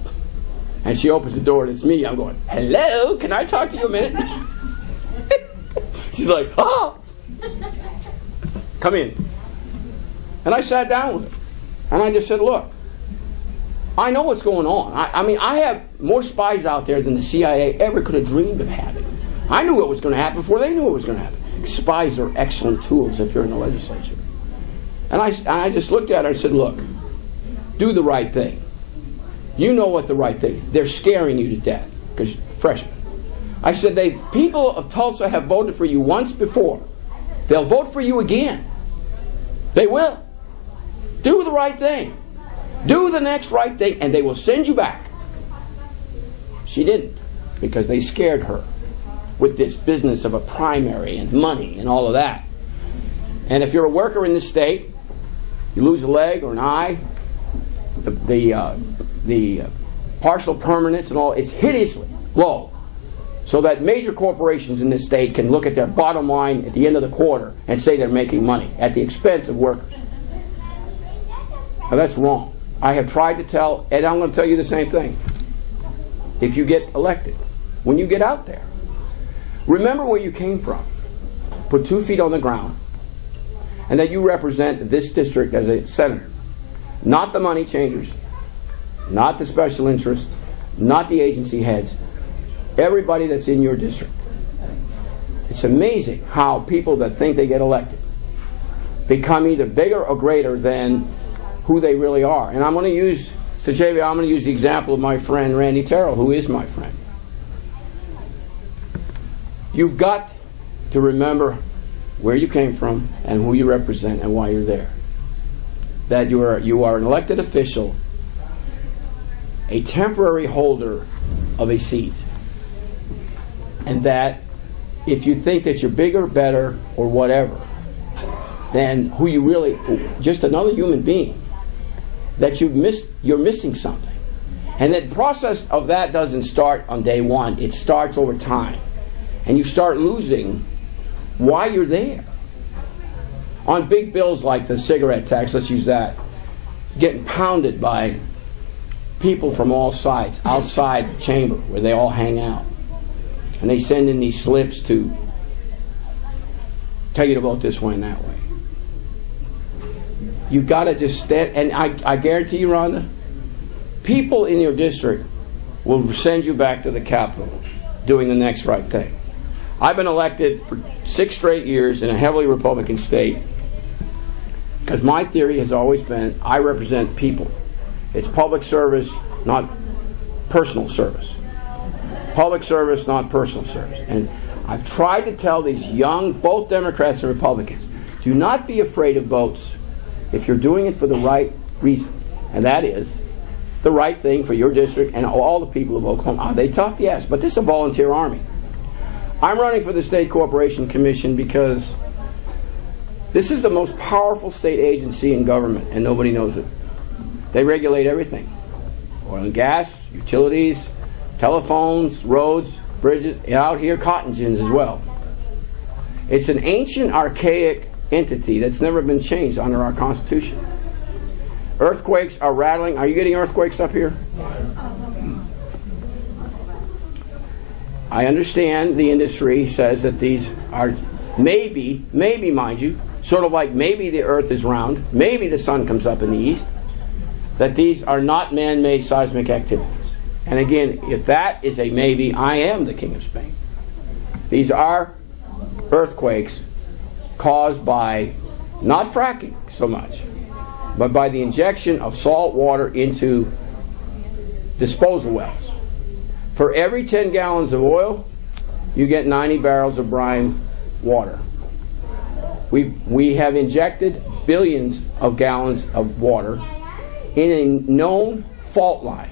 And she opens the door and it's me. I'm going, hello, can I talk to you a minute? She's like, oh, come in. And I sat down with her. And I just said, look, I know what's going on. I have more spies out there than the CIA ever could have dreamed of having. I knew what was going to happen before they knew what was going to happen. Spies are excellent tools if you're in the legislature. And I just looked at her and said, look, do the right thing. You know what the right thing is. They're scaring you to death because you're freshmen. I said, people of Tulsa have voted for you once before. They'll vote for you again. They will. Do the right thing. Do the next right thing, and they will send you back. She didn't, because they scared her with this business of a primary and money and all of that. And if you're a worker in this state, you lose a leg or an eye, the partial permanence and all is hideously low. So that major corporations in this state can look at their bottom line at the end of the quarter and say they're making money at the expense of workers. Now that's wrong. I have tried to tell, and I'm going to tell you the same thing. If you get elected, when you get out there, remember where you came from. Put 2 feet on the ground, and that you represent this district as a senator. Not the money changers, not the special interest, not the agency heads, everybody that's in your district. It's amazing how people that think they get elected become either bigger or greater than who they really are. And I'm going to use, Sajavia, I'm going to use the example of my friend Randy Terrell, who is my friend. You've got to remember where you came from and who you represent and why you're there. That you are an elected official, a temporary holder of a seat. and that if you think that you're bigger, better, or whatever than who you really, just another human being, that you're missing something. And the process of that doesn't start on day one. It starts over time. And you start losing why you're there. On big bills like the cigarette tax, let's use that, getting pounded by people from all sides outside the chamber where they all hang out. And they send in these slips to tell you to vote this way and that way. You've got to just stand, and I guarantee you, Rhonda, people in your district will send you back to the Capitol doing the next right thing. I've been elected for 6 straight years in a heavily Republican state because my theory has always been I represent people. It's public service, not personal service. Public service, not personal service. And I've tried to tell these young, both Democrats and Republicans, do not be afraid of votes if you're doing it for the right reason. And that is the right thing for your district and all the people of Oklahoma. Are they tough? Yes. But this is a volunteer army. I'm running for the State Corporation Commission because this is the most powerful state agency in government, and nobody knows it. They regulate everything. Oil and gas, utilities, telephones, roads, bridges, and out here cotton gins as well. It's an ancient, archaic entity that's never been changed under our Constitution. Earthquakes are rattling. Are you getting earthquakes up here? I understand the industry says that these are maybe, mind you, sort of like maybe the earth is round, maybe the sun comes up in the east, that these are not man-made seismic activities. And again, if that is a maybe, I am the King of Spain. These are earthquakes caused by not fracking so much, but by the injection of salt water into disposal wells. For every 10 gallons of oil, you get 90 barrels of brine water. We have injected billions of gallons of water in a known fault line,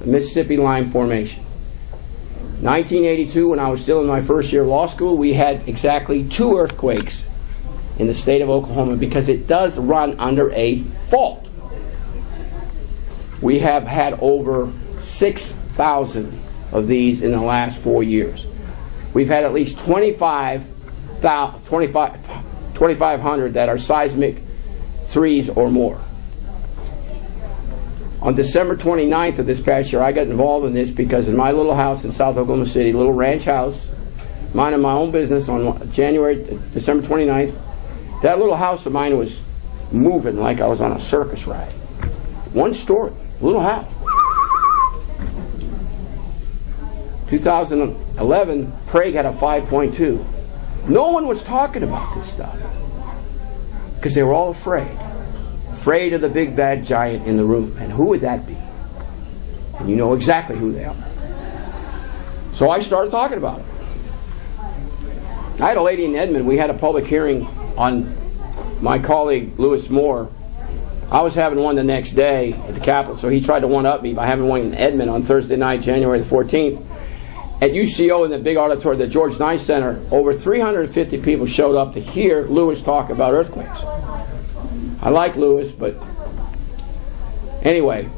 the Mississippi Lime Formation. 1982, when I was still in my first year of law school, we had exactly 2 earthquakes in the state of Oklahoma because it does run under a fault. We have had over 6,000 of these in the last 4 years. We've had at least 2,500 that are seismic 3s or more. On December 29th of this past year, I got involved in this because in my little house in South Oklahoma City, little ranch house, minding my own business on December 29th, that little house of mine was moving like I was on a circus ride. 1 story, little house. 2011, Prague had a 5.2. No one was talking about this stuff because they were all afraid of the big bad giant in the room. And who would that be? And you know exactly who they are. So I started talking about it. I had a lady in Edmond. We had a public hearing on my colleague Lewis Moore. I was having one the next day at the Capitol, so he tried to one-up me by having one in Edmond on Thursday night, January the 14th. At UCO in the big auditorium, the George Knight Center, over 350 people showed up to hear Lewis talk about earthquakes. I like Lewis, but anyway,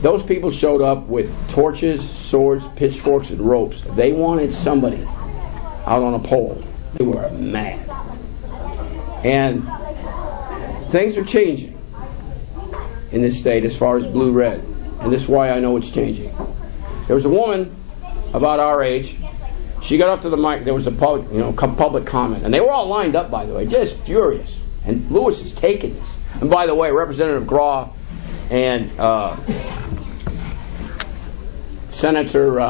those people showed up with torches, swords, pitchforks, and ropes. They wanted somebody out on a pole. They were mad. And things are changing in this state as far as blue-red. And this is why I know it's changing. There was a woman about our age. She got up to the mic. There was a public comment. And they were all lined up, by the way, just furious. And Lewis is taking this. And by the way, Representative Graw and Senator,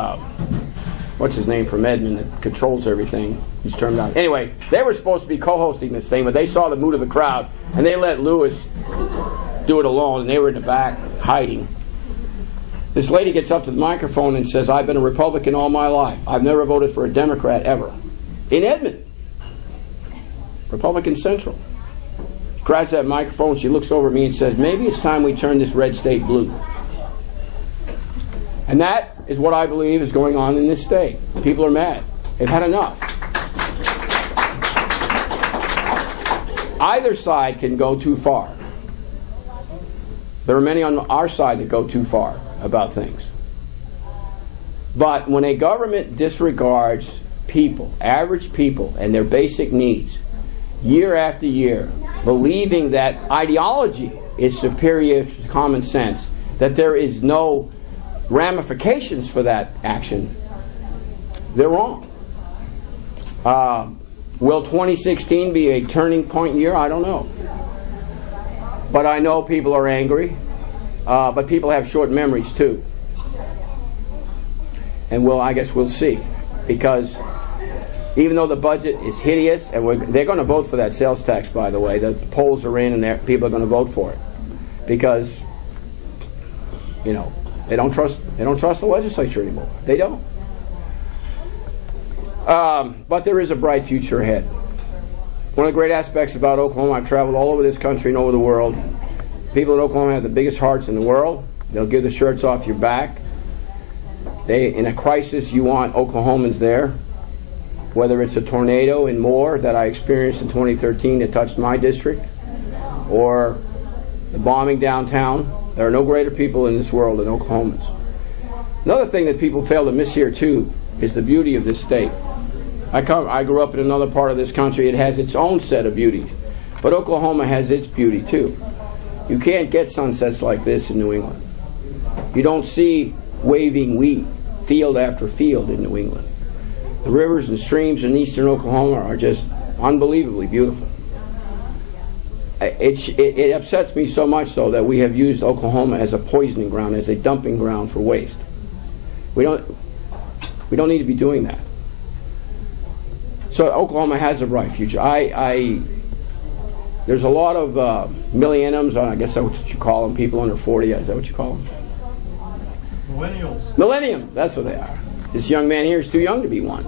what's his name from Edmond that controls everything, he's turned out. Anyway, they were supposed to be co-hosting this thing, but they saw the mood of the crowd, and they let Lewis do it alone, and they were in the back hiding. This lady gets up to the microphone and says, I've been a Republican all my life. I've never voted for a Democrat ever. In Edmond. Republican Central. She grabs that microphone, she looks over at me and says, maybe it's time we turn this red state blue. And that is what I believe is going on in this state. People are mad. They've had enough. Either side can go too far. There are many on our side that go too far about things. But when a government disregards people, average people, and their basic needs, year after year, believing that ideology is superior to common sense, that there is no ramifications for that action, they're wrong. Will 2016 be a turning point year? I don't know. But I know people are angry. But people have short memories too. And I guess we'll see. Because even though the budget is hideous, and they're going to vote for that sales tax, by the way. The polls are in, and people are going to vote for it. Because, you know, they don't trust the legislature anymore. They don't. But there is a bright future ahead. One of the great aspects about Oklahoma, I've traveled all over this country and over the world. People in Oklahoma have the biggest hearts in the world. They'll give the shirts off your back. In a crisis, you want Oklahomans there. Whether it's a tornado in Moore that I experienced in 2013 that touched my district, or the bombing downtown, there are no greater people in this world than Oklahomans. Another thing that people fail to miss here, too, is the beauty of this state. I grew up in another part of this country. It has its own set of beauties. But Oklahoma has its beauty, too. You can't get sunsets like this in New England. You don't see waving wheat field after field in New England. The rivers and streams in eastern Oklahoma are just unbelievably beautiful. It upsets me so much, though, that we have used Oklahoma as a poisoning ground, as a dumping ground for waste. We don't need to be doing that. So Oklahoma has a bright future. There's a lot of millenniums, I guess that's what you call them, people under 40, is that what you call them? Millennials. Millennium, that's what they are. This young man here is too young to be one.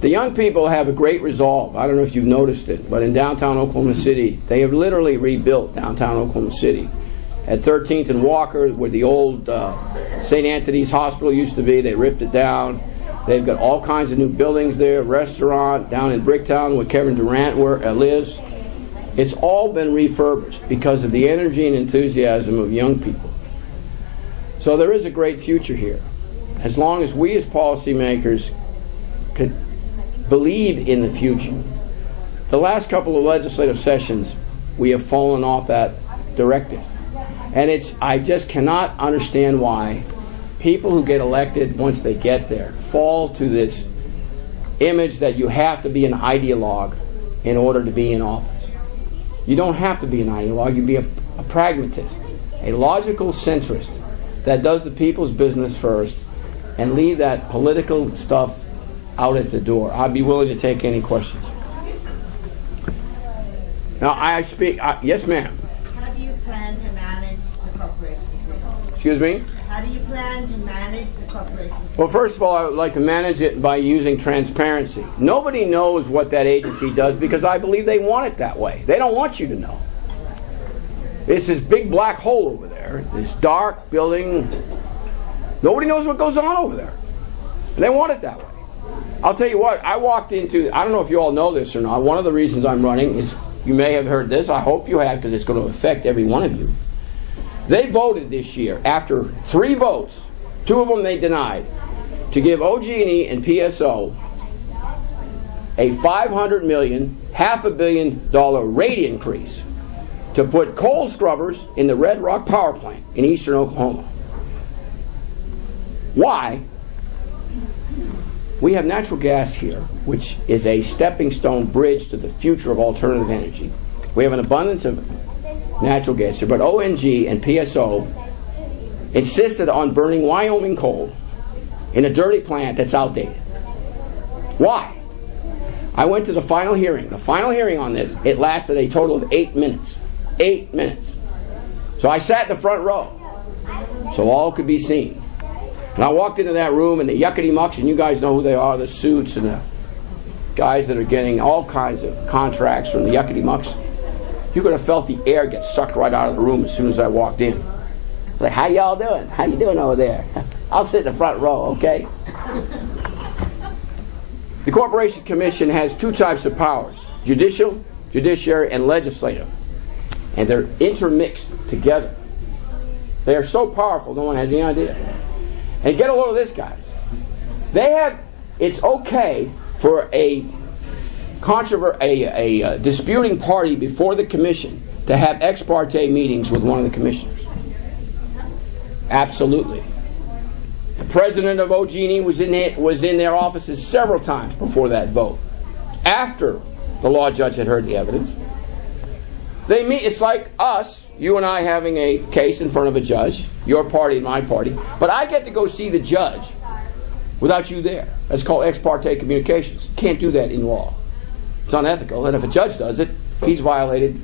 The young people have a great resolve. I don't know if you've noticed it, but in downtown Oklahoma City, they have literally rebuilt downtown Oklahoma City. At 13th and Walker, where the old St. Anthony's Hospital used to be, they ripped it down. They've got all kinds of new buildings there, restaurant down in Bricktown where Kevin Durant lives. It's all been refurbished because of the energy and enthusiasm of young people. So there is a great future here. As long as we as policymakers could believe in the future. The last couple of legislative sessions, we have fallen off that directive. And I just cannot understand why people who get elected, once they get there, fall to this image that you have to be an ideologue in order to be in office. You don't have to be an ideologue. You be a pragmatist, a logical centrist that does the people's business first and leave that political stuff out at the door. I'd be willing to take any questions. Now, yes, ma'am. How do you plan to manage the corporation? Excuse me? How do you plan to manage the corporation? Well, first of all, I would like to manage it by using transparency. Nobody knows what that agency does because I believe they want it that way. They don't want you to know. It's this big black hole over there, this dark building. Nobody knows what goes on over there. They want it that way. I'll tell you what, I walked into, I don't know if you all know this or not, one of the reasons I'm running is, you may have heard this, I hope you have because it's going to affect every one of you. They voted this year, after 3 votes, 2 of them they denied, to give OG&E and PSO a $500 million, $500 million rate increase to put coal scrubbers in the Red Rock Power Plant in eastern Oklahoma. Why? We have natural gas here, which is a stepping stone bridge to the future of alternative energy. We have an abundance of natural gas here, but ONG and PSO insisted on burning Wyoming coal in a dirty plant that's outdated. Why? I went to the final hearing. The final hearing on this, it lasted a total of 8 minutes. 8 minutes. So I sat in the front row, so all could be seen. And I walked into that room, and the yuckety mucks, and you guys know who they are, the suits and the guys that are getting all kinds of contracts from the yuckety mucks. You could have felt the air get sucked right out of the room as soon as I walked in. Like, how y'all doing? How you doing over there? I'll sit in the front row, okay? The Corporation Commission has two types of powers: judicial, judiciary, and legislative. And they're intermixed together. They are so powerful, no one has any idea. And get a load of this, guys. It's okay for a disputing party before the commission to have ex parte meetings with one of the commissioners. Absolutely. The president of OG&E was in their offices several times before that vote, after the law judge had heard the evidence. They meet. It's like us, you and I, having a case in front of a judge, your party and my party, but I get to go see the judge without you there. That's called ex parte communications. Can't do that in law. It's unethical, and if a judge does it, he's violated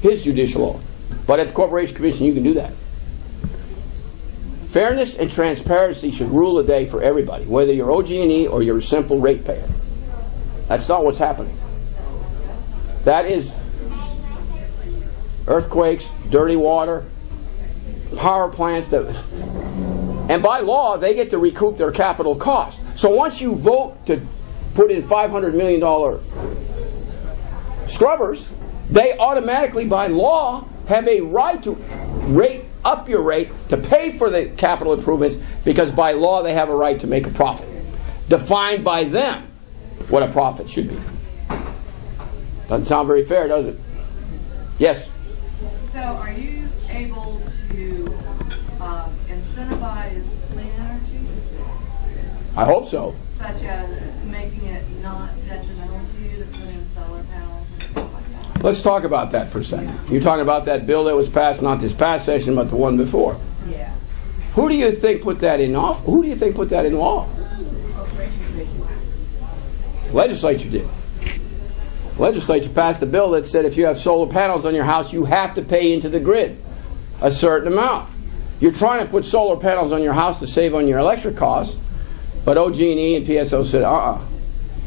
his judicial oath. But at the Corporation Commission, you can do that. Fairness and transparency should rule the day for everybody, whether you're OG&E or you're a simple ratepayer. That's not what's happening. That is earthquakes, dirty water, power plants and by law they get to recoup their capital cost. So once you vote to put in $500 million scrubbers, they automatically by law have a right to rate up your rate to pay for the capital improvements, because by law they have a right to make a profit, defined by them what a profit should be. Doesn't sound very fair, does it? Yes? So are you able to incentivize clean energy? I hope so. Such as making it not detrimental to you to put in solar panels and things like that? Let's talk about that for a second. You're talking about that bill that was passed, not this past session, but the one before. Yeah. Who do you think put that in law? Who do you think put that in law? Legislature did. Legislature passed a bill that said if you have solar panels on your house, you have to pay into the grid a certain amount. You're trying to put solar panels on your house to save on your electric costs, but OG&E and PSO said,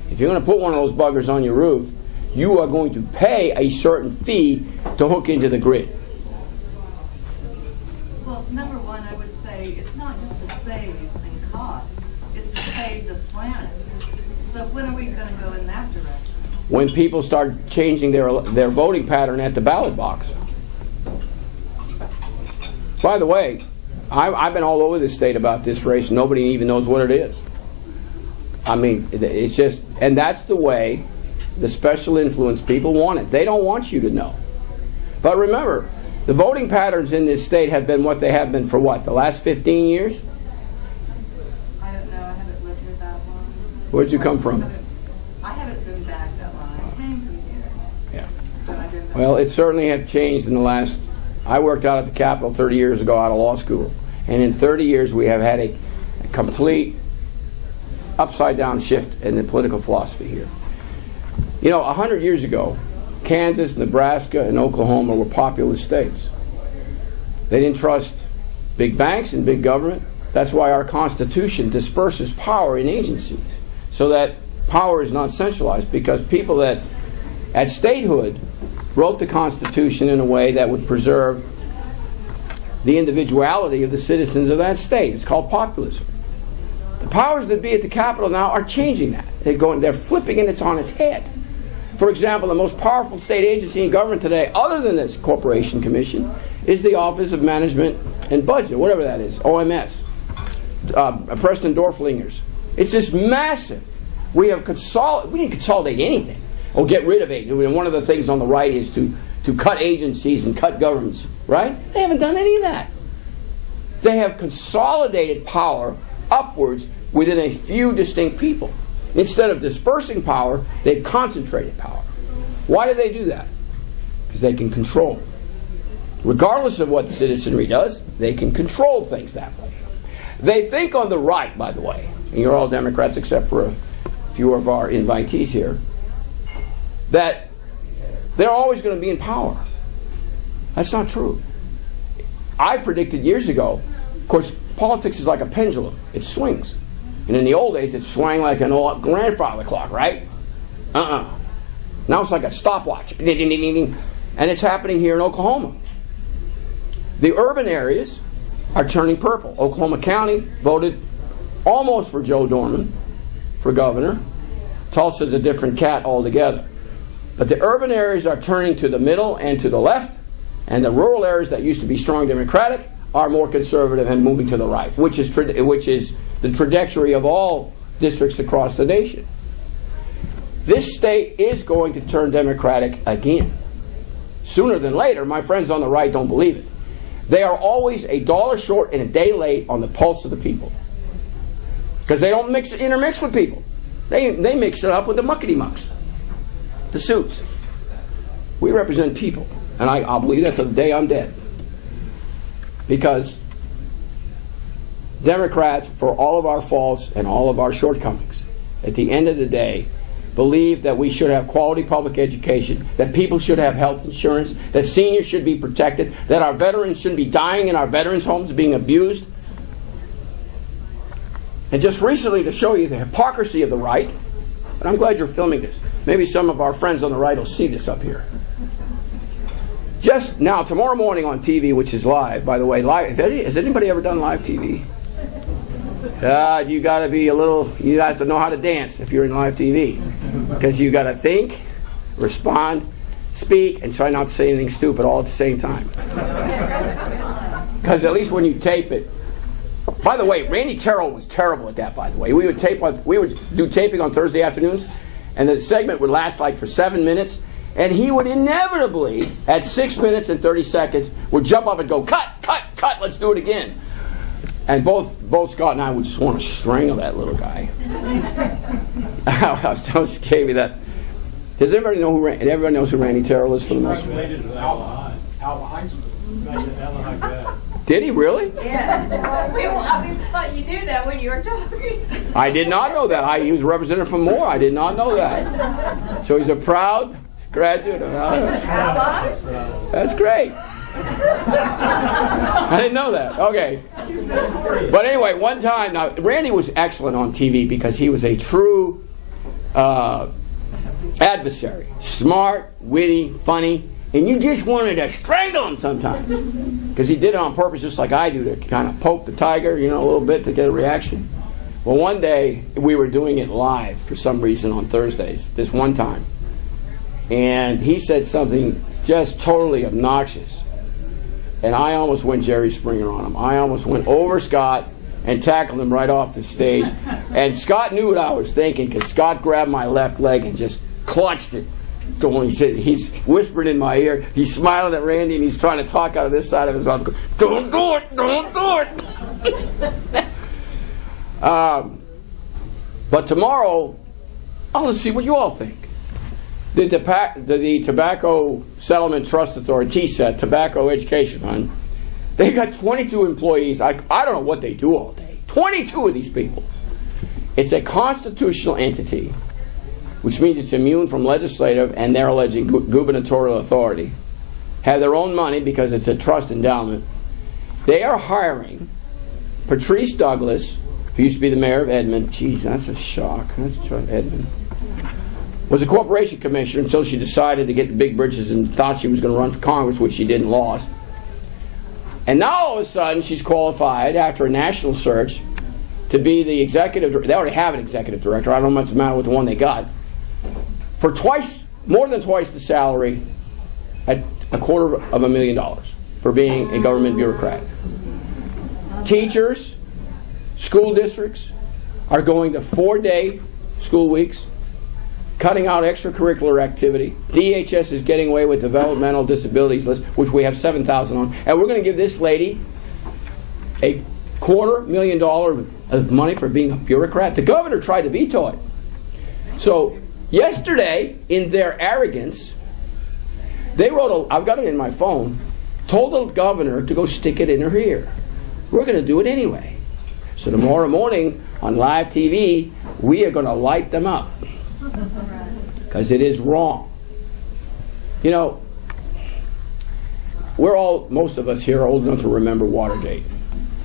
if you're going to put one of those buggers on your roof, you are going to pay a certain fee to hook into the grid. Well, number one, I would say it's not just to save in cost, it's to save the planet. So when are we going to go in that direction? When people start changing their voting pattern at the ballot box. By the way, I've been all over the state about this race. Nobody even knows what it is. I mean, it's just, and that's the way the special influence people want it. They don't want you to know. But remember, the voting patterns in this state have been what they have been for what, the last 15 years? I don't know. I haven't lived here that long. Where'd you come from? I haven't been back that long. I came from here. Yeah. But I've been back. Well, it certainly have changed in the last. I worked out at the Capitol 30 years ago out of law school. And in 30 years, we have had a complete upside-down shift in the political philosophy here. You know, 100 years ago, Kansas, Nebraska, and Oklahoma were populous states. They didn't trust big banks and big government. That's why our Constitution disperses power in agencies, so that power is not centralized, because people that at statehood wrote the Constitution in a way that would preserve the individuality of the citizens of that state. It's called populism. The powers that be at the Capitol now are changing that. They're flipping it on its head. For example, the most powerful state agency in government today, other than this Corporation Commission, is the Office of Management and Budget, whatever that is, OMS, Preston Dorflingers. It's this massive. We didn't consolidate anything or get rid of it. And one of the things on the right is to cut agencies and cut governments, right? They haven't done any of that. They have consolidated power upwards within a few distinct people. Instead of dispersing power, they've concentrated power. Why do they do that? Because they can control. Regardless of what the citizenry does, they can control things that way. They think on the right, by the way, and you're all Democrats except for a few of our invitees here, that they're always going to be in power. That's not true. I predicted years ago, of course, politics is like a pendulum. It swings. And in the old days, it swung like an old grandfather clock, right? Now it's like a stopwatch. And it's happening here in Oklahoma. The urban areas are turning purple. Oklahoma County voted almost for Joe Dorman for governor. Tulsa's a different cat altogether. But the urban areas are turning to the middle and to the left, and the rural areas that used to be strong Democratic are more conservative and moving to the right, which is the trajectory of all districts across the nation. This state is going to turn Democratic again. Sooner than later. My friends on the right don't believe it. They are always a dollar short and a day late on the pulse of the people. Because they don't intermix with people. They mix it up with the muckety-mucks, the suits. We represent people. And I'll believe that till the day I'm dead. Because Democrats, for all of our faults and all of our shortcomings, at the end of the day, believe that we should have quality public education, that people should have health insurance, that seniors should be protected, that our veterans shouldn't be dying in our veterans' homes being abused. And just recently, to show you the hypocrisy of the right, and I'm glad you're filming this. Maybe some of our friends on the right will see this up here. Just now, tomorrow morning on TV, which is live, by the way, live. Has anybody ever done live TV? You got to be you have to know how to dance if you're in live TV. Because you got to think, respond, speak, and try not to say anything stupid all at the same time. Because at least when you tape it. By the way, Randy Terrell was terrible at that, by the way. We would do taping on Thursday afternoons, and the segment would last like for 7 minutes, and he would inevitably, at 6 minutes and 30 seconds, would jump up and go, cut, cut, cut, let's do it again. And both Scott and I would just want to strangle that little guy. I was telling Scavy that. Does everybody know everybody knows who Randy Terrell is for the most part? Did he really? Yeah. I thought you knew that when you were talking. I did not know that. He was represented from Moore. I did not know that. So he's a proud graduate of Alabama. That's great. I didn't know that. Okay. But anyway, one time, now Randy was excellent on TV because he was a true adversary. Smart, witty, funny, and you just wanted to strangle him sometimes. Because he did it on purpose, just like I do, to kind of poke the tiger, a little bit to get a reaction. Well, one day, we were doing it live for some reason on Thursdays, this one time. And he said something just totally obnoxious. And I almost went Jerry Springer on him. I almost went over Scott and tackled him right off the stage. And Scott knew what I was thinking, because Scott grabbed my left leg and just clutched it. He's whispering in my ear. He's smiling at Randy, and he's trying to talk out of this side of his mouth. Don't do it! Don't do it! But tomorrow, let's see what you all think. The Tobacco Settlement Trust Authority, TSET, Tobacco Education Fund, they got 22 employees. I don't know what they do all day. 22 of these people. It's a constitutional entity, which means it's immune from legislative and their alleged gubernatorial authority. Have their own money because it's a trust endowment. They are hiring Patrice Douglas, who used to be the mayor of Edmond. Geez, that's a shock. That's Edmond. Was a corporation commissioner until she decided to get the big britches and thought she was going to run for Congress, which she did and lost. And now all of a sudden she's qualified after a national search to be the executive director. They already have an executive director. I don't know what's the matter with the one they got. For more than twice the salary at $250,000 for being a government bureaucrat. Teachers, school districts are going to 4-day school weeks, cutting out extracurricular activity. DHS is getting away with developmental disabilities list, which we have 7,000 on. And we're going to give this lady a $250,000 of money for being a bureaucrat. The governor tried to veto it. So yesterday, in their arrogance, they wrote I've got it in my phone, told the governor to go stick it in her ear. We're going to do it anyway. So tomorrow morning on live TV, we are going to light them up. Because it is wrong. Most of us here are old enough to remember Watergate.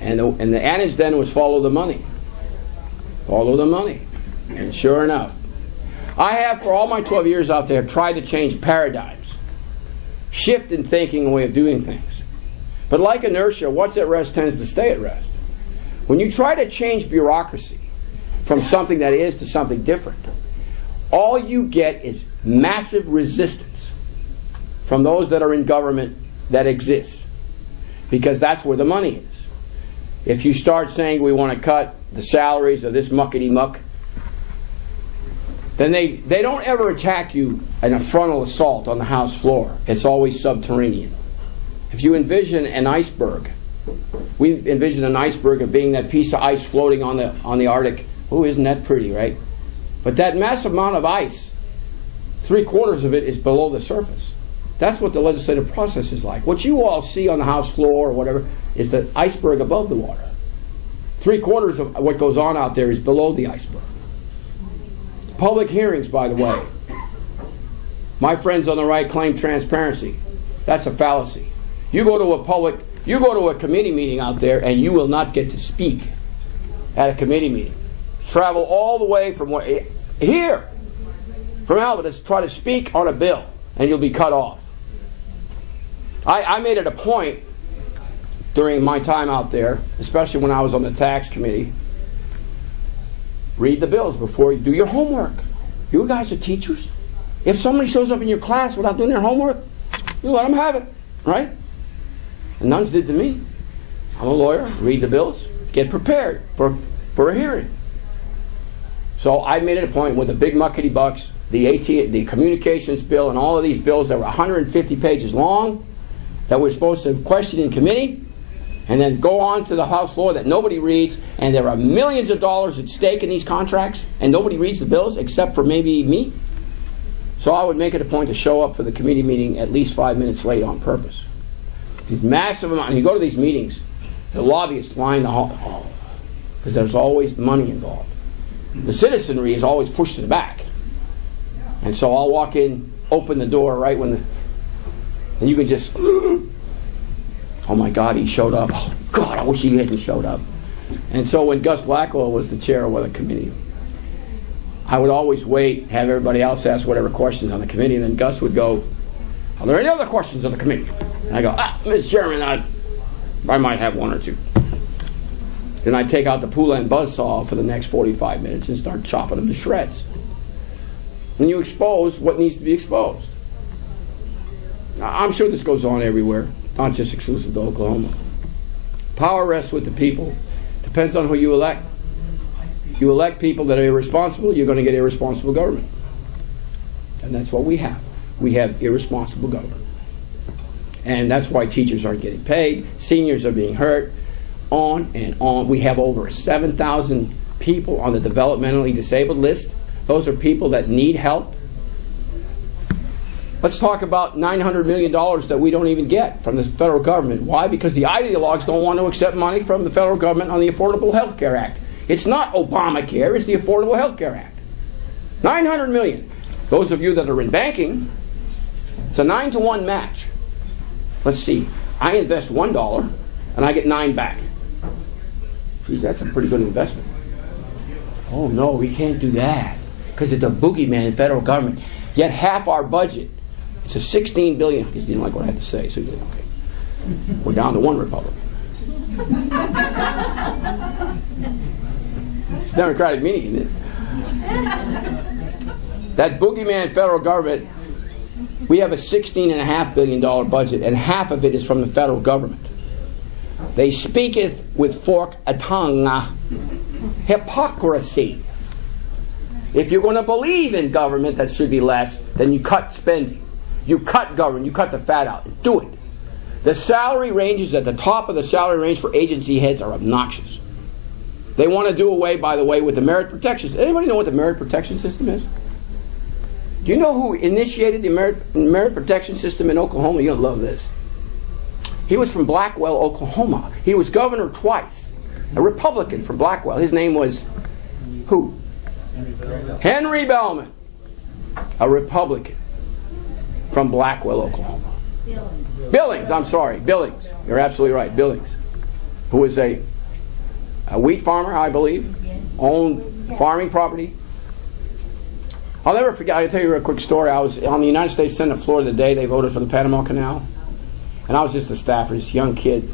And the adage then was follow the money. Follow the money. And sure enough, I have, for all my 12 years out there, tried to change paradigms. Shift in thinking and way of doing things. But like inertia, what's at rest tends to stay at rest. When you try to change bureaucracy from something that is to something different, all you get is massive resistance from those that are in government that exists, because that's where the money is. If you start saying we want to cut the salaries of this muckety-muck, then they don't ever attack you in a frontal assault on the House floor. It's always subterranean. If you envision an iceberg, we envision an iceberg of being that piece of ice floating on the Arctic. Oh, isn't that pretty, right? But that massive amount of ice, 3/4 of it is below the surface. That's what the legislative process is like. What you all see on the House floor or whatever is the iceberg above the water. 3/4 of what goes on out there is below the iceberg. Public hearings, by the way. My friends on the right claim transparency. That's a fallacy. You go to a committee meeting out there and you will not get to speak at a committee meeting. Travel all the way from here, from Alabama, to try to speak on a bill, and you'll be cut off. I made it a point during my time out there, especially when I was on the tax committee, read the bills before you do your homework. You guys are teachers. If somebody shows up in your class without doing their homework, you let them have it, right? And nuns did to me. I'm a lawyer. Read the bills. Get prepared for a hearing. So I made it a point with the big muckety bucks, the communications bill, and all of these bills that were 150 pages long, that we're supposed to question in committee, and then go on to the House floor that nobody reads, and there are millions of dollars at stake in these contracts, and nobody reads the bills except for maybe me. So I would make it a point to show up for the committee meeting at least 5 minutes late on purpose. These massive amounts, and you go to these meetings, the lobbyists line the hall, because there's always money involved. The citizenry is always pushed to the back. And so I'll walk in, open the door right when and you can just, oh my God, he showed up. Oh God, I wish he hadn't showed up. And so when Gus Blackwell was the chair of the committee, I would always wait, have everybody else ask whatever questions on the committee, and then Gus would go, are there any other questions on the committee? And I go, Mr. Chairman, I might have one or two. Then I'd take out the Poulan buzzsaw for the next 45 minutes and start chopping them to shreds. And you expose what needs to be exposed. I'm sure this goes on everywhere, not just exclusive to Oklahoma. Power rests with the people. Depends on who you elect. You elect people that are irresponsible, you're going to get irresponsible government. And that's what we have. We have irresponsible government. And that's why teachers aren't getting paid, seniors are being hurt, on and on. We have over 7,000 people on the developmentally disabled list. Those are people that need help. Let's talk about $900 million that we don't even get from the federal government. Why? Because the ideologues don't want to accept money from the federal government on the Affordable Health Care Act. It's not Obamacare, it's the Affordable Health Care Act. $900 million. Those of you that are in banking, it's a 9-to-1 match. Let's see, I invest $1 and I get 9 back. Geez, that's a pretty good investment. Oh no, we can't do that because it's a boogeyman in federal government. Yet half our budget, it's a $16 billion. Because you didn't like what I had to say, so you did, okay. We're down to 1 Republican. It's a Democratic meeting, isn't it? That boogeyman federal government, we have a $16.5 billion budget, and half of it is from the federal government. They speaketh with fork a tongue. Hypocrisy. If you're going to believe in government that should be less, then you cut spending. You cut government. You cut the fat out. Do it. The salary ranges at the top of the salary range for agency heads are obnoxious. They want to do away, by the way, with the merit protection. Anybody know what the merit protection system is? Do you know who initiated the merit protection system in Oklahoma? You're going to love this. He was from Blackwell, Oklahoma. He was governor twice. A Republican from Blackwell. His name was who? Henry Bellman. A Republican from Blackwell, Oklahoma. Billings, I'm sorry. Billings. You're absolutely right. Billings. Who was a wheat farmer, I believe. Owned farming property. I'll never forget, I'll tell you a real quick story. I was on the United States Senate floor the day they voted for the Panama Canal. And I was just a staffer, this young kid.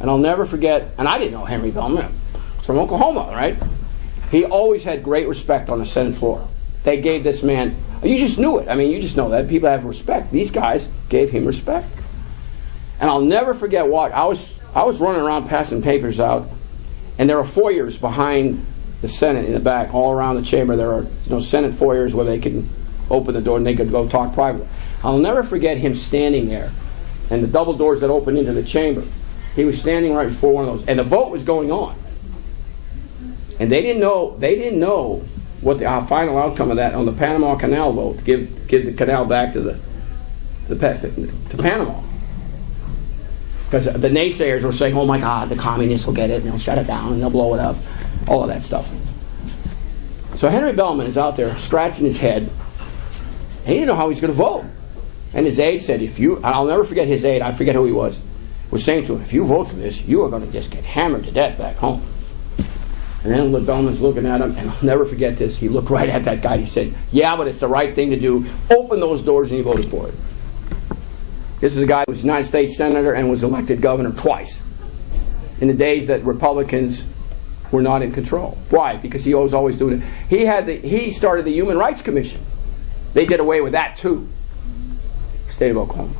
And I'll never forget, and I didn't know Henry Bellman. He's from Oklahoma, right? He always had great respect on the Senate floor. They gave this man, you just knew it. I mean, you just know that. People have respect. These guys gave him respect. And I'll never forget what, I was running around passing papers out, and there are foyers behind the Senate in the back, all around the chamber. There are Senate foyers where they can open the door and they could go talk privately. I'll never forget him standing there, and the double doors that open into the chamber. He was standing right before one of those, and the vote was going on. And they didn't know what the final outcome of that on the Panama Canal vote, to give the canal back to Panama. Because the naysayers were saying, oh my God, the communists will get it, and they'll shut it down, and they'll blow it up, all of that stuff. So Henry Bellman is out there scratching his head, and he didn't know how he was going to vote. And his aide said, I'll never forget his aide, I forget who he was saying to him, if you vote for this, you are going to just get hammered to death back home. And then Bellman's looking at him, and I'll never forget this. He looked right at that guy. He said, yeah, but it's the right thing to do. Open those doors, and he voted for it. This is a guy who was a United States Senator and was elected governor twice in the days that Republicans were not in control. Why? Because he was always doing it. He started the Human Rights Commission. They did away with that, too. State of Oklahoma.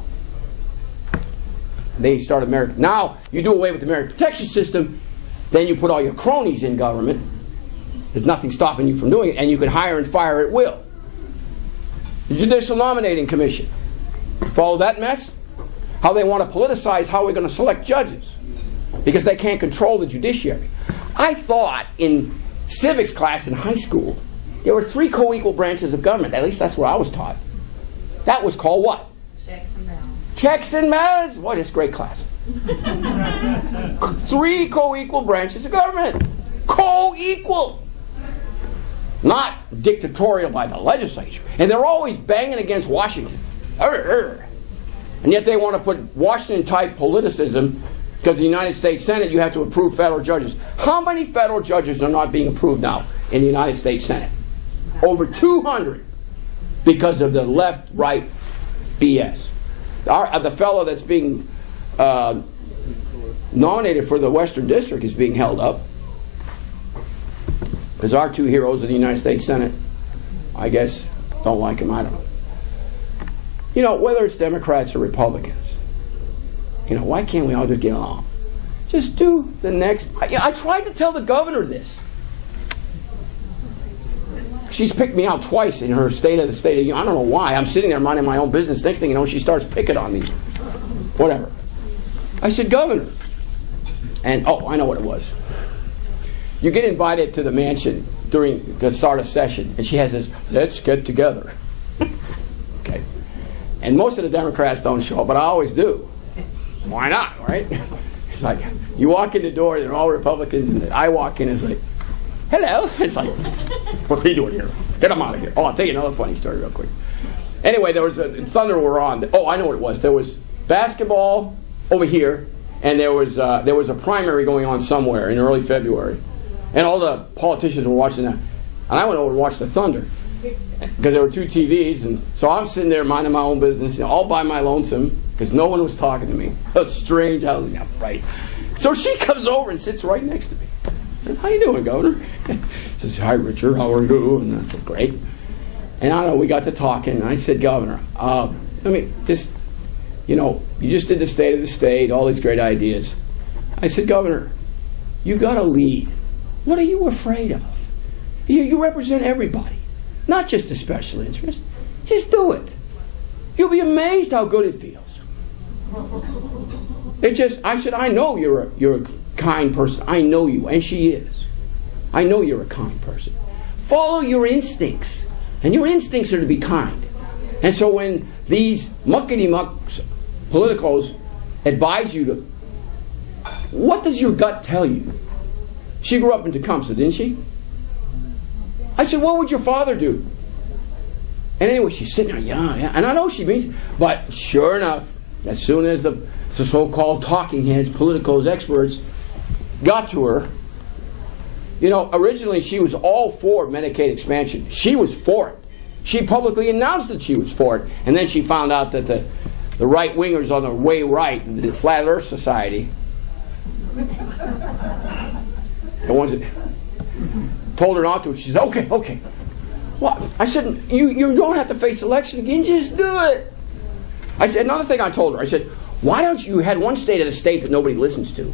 They started merit. Now, you do away with the merit protection system, then you put all your cronies in government. There's nothing stopping you from doing it, and you can hire and fire at will. The Judicial Nominating Commission. Follow that mess? How they want to politicize how we're going to select judges because they can't control the judiciary. I thought in civics class in high school there were 3 co-equal branches of government. At least that's what I was taught. That was called what? Checks and balances. Checks and balances. What is great class? 3 co-equal branches of government. Co-equal. Not dictatorial by the legislature. And they're always banging against Washington. And yet they want to put Washington-type politicism, because the United States Senate, you have to approve federal judges. How many federal judges are not being approved now in the United States Senate? Over 200, because of the left-right BS. The fellow that's being nominated for the Western District is being held up, because our 2 heroes of the United States Senate, I guess, don't like him. I don't know. You know, whether it's Democrats or Republicans, why can't we all just get along? Just do the next. I tried to tell the governor this. She's picked me out twice in her State of the Union. I don't know why. I'm sitting there minding my own business. Next thing you know, she starts picking on me. Whatever. I said, Governor. And, I know what it was. You get invited to the mansion during the start of session, and she has this, let's get together. Okay. And most of the Democrats don't show up, but I always do. Why not, right? It's like, you walk in the door, they're all Republicans, and I walk in, it's like, hello. It's like, what's he doing here? Get him out of here. Oh, I'll tell you another funny story real quick. Anyway, there was Thunder were on. Oh, I know what it was. There was basketball over here, and there was a primary going on somewhere in early February. And all the politicians were watching that. And I went over and watched the Thunder, because there were 2 TVs, and so I'm sitting there minding my own business, all by my lonesome, because no one was talking to me. It was strange. I was right. So she comes over and sits right next to me. I said, how you doing, Governor? She says, hi, Richard, how are you? And I said, great. And I don't know, we got to talking, and I said, Governor, let me just, you just did the State of the State, all these great ideas. I said, Governor, you got to lead. What are you afraid of? You represent everybody, not just the special interest. Just do it. You'll be amazed how good it feels. I said, I know you're a kind person. I know you, and she is. I know you're a kind person. Follow your instincts, and your instincts are to be kind. And so when these muckety-mucks politicos advise you to, what does your gut tell you? She grew up in Tecumseh, didn't she? I said, what would your father do? And anyway, she's sitting there, yeah. And I know she means, but sure enough, as soon as the so-called talking heads, politicos, experts got to her, originally she was all for Medicaid expansion. She was for it. She publicly announced that she was for it. And then she found out that the right-wingers on the way right, the Flat Earth Society, the ones that told her not to, she said, okay. What? I said, you don't have to face election again, just do it. I said, another thing I told her, I said, why don't you had one state of the state that nobody listens to?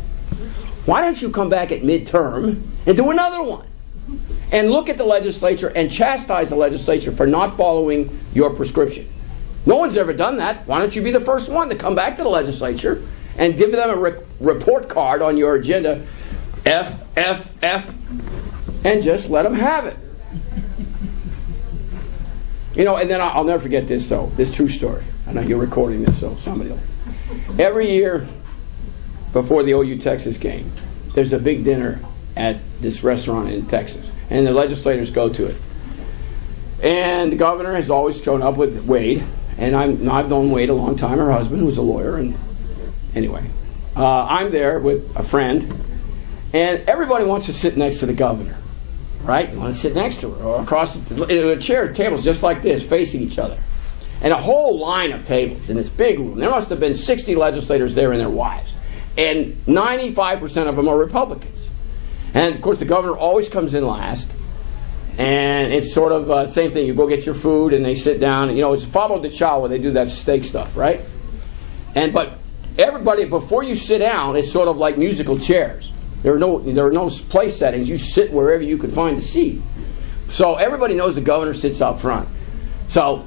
Why don't you come back at midterm and do another one? And look at the legislature and chastise the legislature for not following your prescription. No one's ever done that. Why don't you be the first one to come back to the legislature and give them a report card on your agenda, F, and just let them have it. You know, and then I'll never forget this, though, this true story. I know you're recording this, so somebody will. Every year before the OU Texas game, there's a big dinner at this restaurant in Texas, and the legislators go to it. And the governor has always shown up with Wade, and I've known Wade a long time, her husband, who's a lawyer. And anyway, I'm there with a friend, and everybody wants to sit next to the governor, right? You want to sit next to her, or across the chair, tables just like this, facing each other. And a whole line of tables in this big room. There must have been 60 legislators there and their wives. And 95% of them are Republicans. And, of course, the governor always comes in last. And it's sort of same thing. You go get your food, and they sit down. You know, it's Fabo de Chao where they do that steak stuff, right? But everybody, before you sit down, it's sort of like musical chairs. There are no place settings. You sit wherever you can find a seat. So everybody knows the governor sits up front. So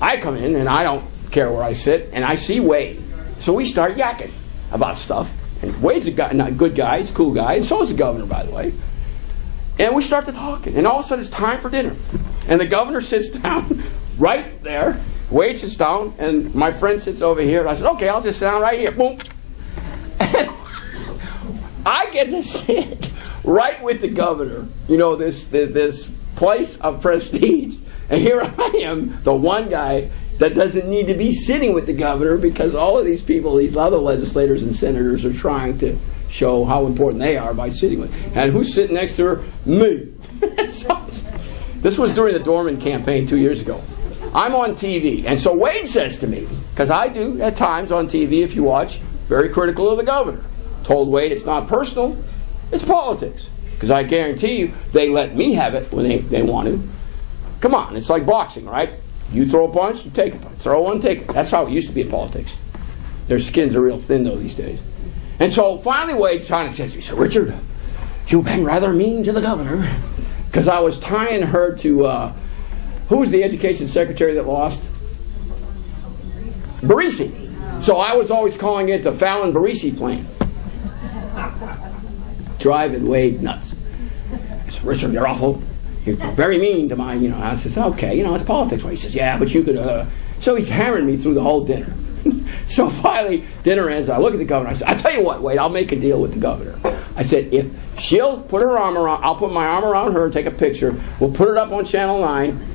I come in, and I don't care where I sit, and I see Wade. So we start yakking about stuff. And Wade's a good guy, he's a cool guy, and so is the governor, by the way. And we start to talking, and all of a sudden it's time for dinner. And the governor sits down right there, Wade sits down, and my friend sits over here. And I said, okay, I'll just sit down right here. Boom. And I get to sit right with the governor, you know, this place of prestige. And here I am, the one guy that doesn't need to be sitting with the governor, because all of these people, these other legislators and senators, are trying to show how important they are by sitting with. And who's sitting next to her? Me. So, this was during the Dorman campaign 2 years ago. I'm on TV, and so Wade says to me, because I do at times on TV, if you watch, very critical of the governor. Told Wade it's not personal, it's politics. Because I guarantee you, they let me have it when they want to. Come on, it's like boxing, right? You throw a punch, you take a punch. Throw one, take it. That's how it used to be in politics. Their skins are real thin, though, these days. And so finally Wade kind of says to me, so Richard, you've been rather mean to the governor. Because I was tying her to, who was the education secretary that lost? Barisi. So I was always calling it the Fallon-Barisi plan. Driving Wade nuts. I said, Richard, you're awful. You're very mean to my, you know. I says, okay, you know, it's politics. He says, yeah, but you could, So he's hammering me through the whole dinner. So finally, dinner ends. I look at the governor. I said, I tell you what, Wade, I'll make a deal with the governor. I said, if she'll put her arm around, I'll put my arm around her and take a picture. We'll put it up on Channel 9.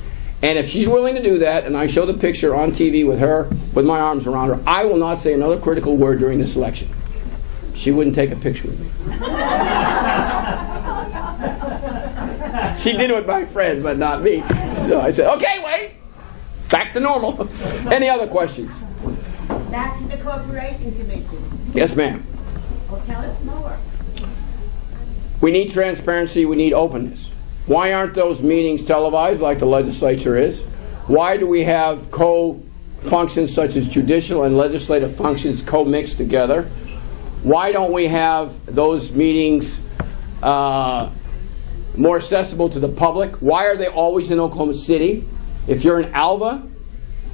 And if she's willing to do that, and I show the picture on TV with her, with my arms around her, I will not say another critical word during this election. She wouldn't take a picture with me. She did it with my friend, but not me. So I said, okay, Wade, back to normal. Any other questions? Back to the Corporation Commission. Yes, ma'am. Well, tell us more. We need transparency. We need openness. Why aren't those meetings televised like the legislature is? Why do we have co-functions such as judicial and legislative functions co-mixed together? Why don't we have those meetings more accessible to the public? Why are they always in Oklahoma City? If you're in Alva,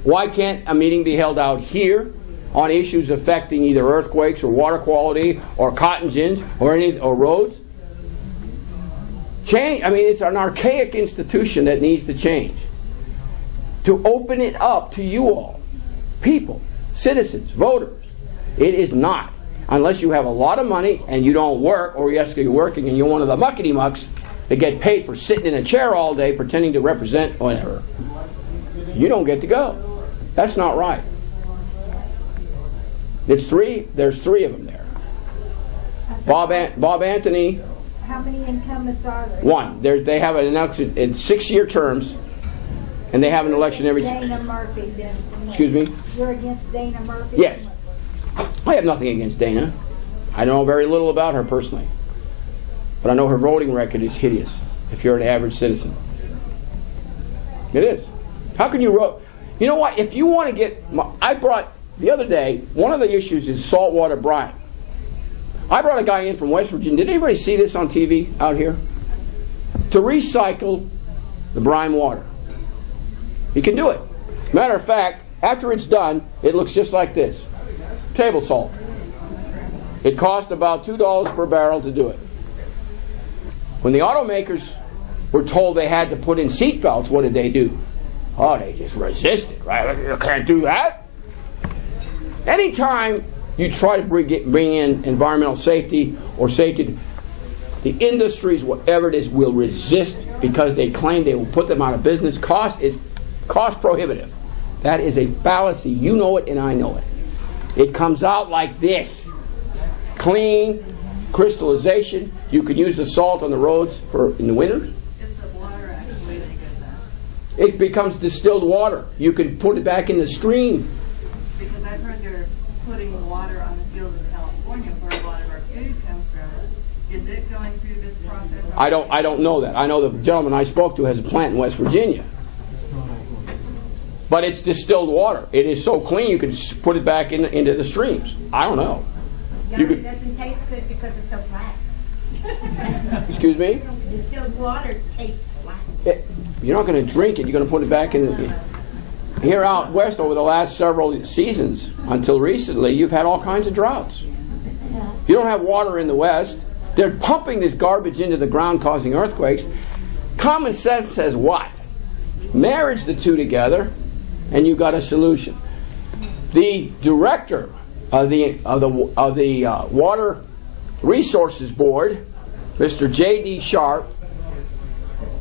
why can't a meeting be held out here on issues affecting either earthquakes or water quality or cotton gins or roads? Change. I mean, it's an archaic institution that needs to change. To open it up to you all, people, citizens, voters. It is not. Unless you have a lot of money and you don't work, or yes, you're working and you're one of the muckety-mucks that get paid for sitting in a chair all day pretending to represent whatever. You don't get to go. That's not right. There's three of them there. Bob Anthony. How many incumbents are there? One. They have an election in 6-year terms. and they have an election every. Dana Murphy. Then. Excuse me? You're against Dana Murphy? Yes. I have nothing against Dana. I know very little about her personally. But I know her voting record is hideous if you're an average citizen. It is. How can you vote? You know what? If you want to get... I brought... The other day, one of the issues is saltwater brine. I brought a guy in from West Virginia. Did anybody see this on TV out here? To recycle the brine water. He can do it. Matter of fact, after it's done, it looks just like this. Table salt. It cost about $2 per barrel to do it. When the automakers were told they had to put in seat belts, what did they do? Oh, they just resisted, right? You can't do that. Anytime you try to bring in environmental safety or safety, the industries, whatever it is, will resist because they claim they will put them out of business. Cost is cost prohibitive. That is a fallacy. You know it and I know it. It comes out like this. Clean, crystallization. You can use the salt on the roads in the winter. Is the water actually any good then? It becomes distilled water. You can put it back in the stream. Because I've heard they're putting water on the fields in California where a lot of our food comes from. Is it going through this process? I don't know that. I know the gentleman I spoke to has a plant in West Virginia. But it's distilled water. It is so clean you can put it back into the streams. I don't know. Yeah, it doesn't taste good because it's so flat. Excuse me? Distilled water tastes flat. You're not going to drink it. You're going to put it back in. Here out west over the last several seasons, until recently, you've had all kinds of droughts. You don't have water in the west. They're pumping this garbage into the ground causing earthquakes. Common sense says what? Marriage the two together, and you've got a solution. The director of the Water Resources Board, Mr. J.D. Sharp,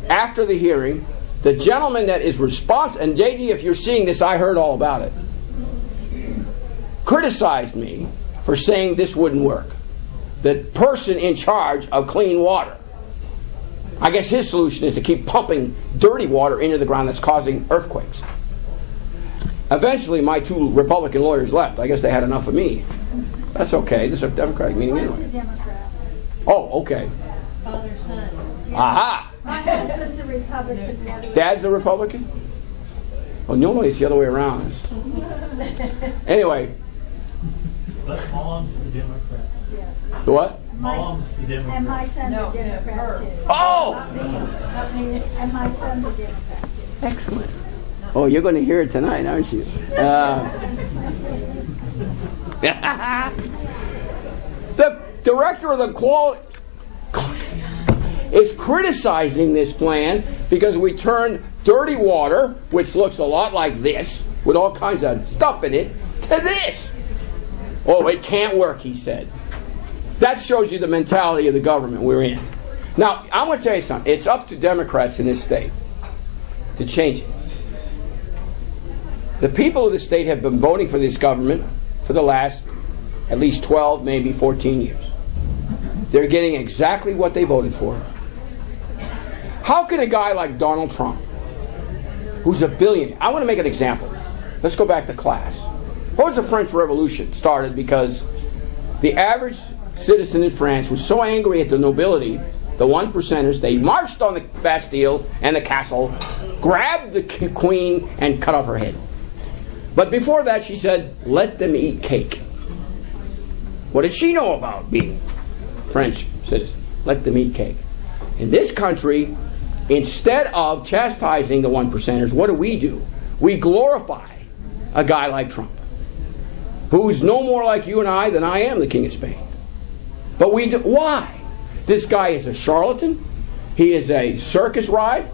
after the hearing, the gentleman that is responsible, and J.D., if you're seeing this, I heard all about it, criticized me for saying this wouldn't work. The person in charge of clean water. I guess his solution is to keep pumping dirty water into the ground that's causing earthquakes. Eventually, my two Republican lawyers left. I guess they had enough of me. That's okay. This is a Democratic meeting anyway. One's a Democrat. Oh, okay. Father, son. Aha! My husband's a Republican. The other Dad's a Republican? Well, normally it's the other way around. Anyway. But Mom's the Democrat. Yes. The what? Mom's the Democrat. And my son's No, a Democrat her. too. Oh! Not me. And my son's a Democrat too. Excellent. Oh, you're going to hear it tonight, aren't you? The director of the quality is criticizing this plan because we turn dirty water, which looks a lot like this, with all kinds of stuff in it, to this. Oh, it can't work, he said. That shows you the mentality of the government we're in. Now, I'm going to tell you something. It's up to Democrats in this state to change it. The people of the state have been voting for this government for the last at least 12, maybe 14 years. They're getting exactly what they voted for. How can a guy like Donald Trump, who's a billionaire, I want to make an example. Let's go back to class. What was the French Revolution? Started because the average citizen in France was so angry at the nobility, the one percenters, they marched on the Bastille and the castle, grabbed the queen, and cut off her head. But before that, she said, let them eat cake. What did she know about being French citizen? Let them eat cake. In this country, instead of chastising the one percenters, what do? We glorify a guy like Trump, who's no more like you and I than I am the King of Spain. But we do. Why? This guy is a charlatan. He is a circus ride.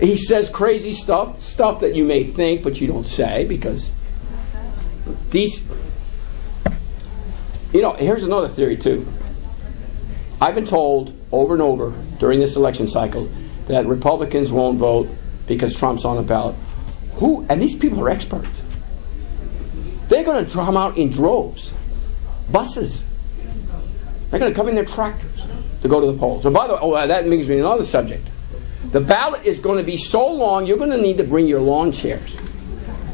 He says crazy stuff that you may think but you don't say, because these... You know, here's another theory too. I've been told over and over during this election cycle that Republicans won't vote because Trump's on the ballot. And these people are experts. They're going to come out in droves. Buses. They're going to come in their tractors to go to the polls. And by the way, that brings me to another subject. The ballot is going to be so long, you're going to need to bring your lawn chairs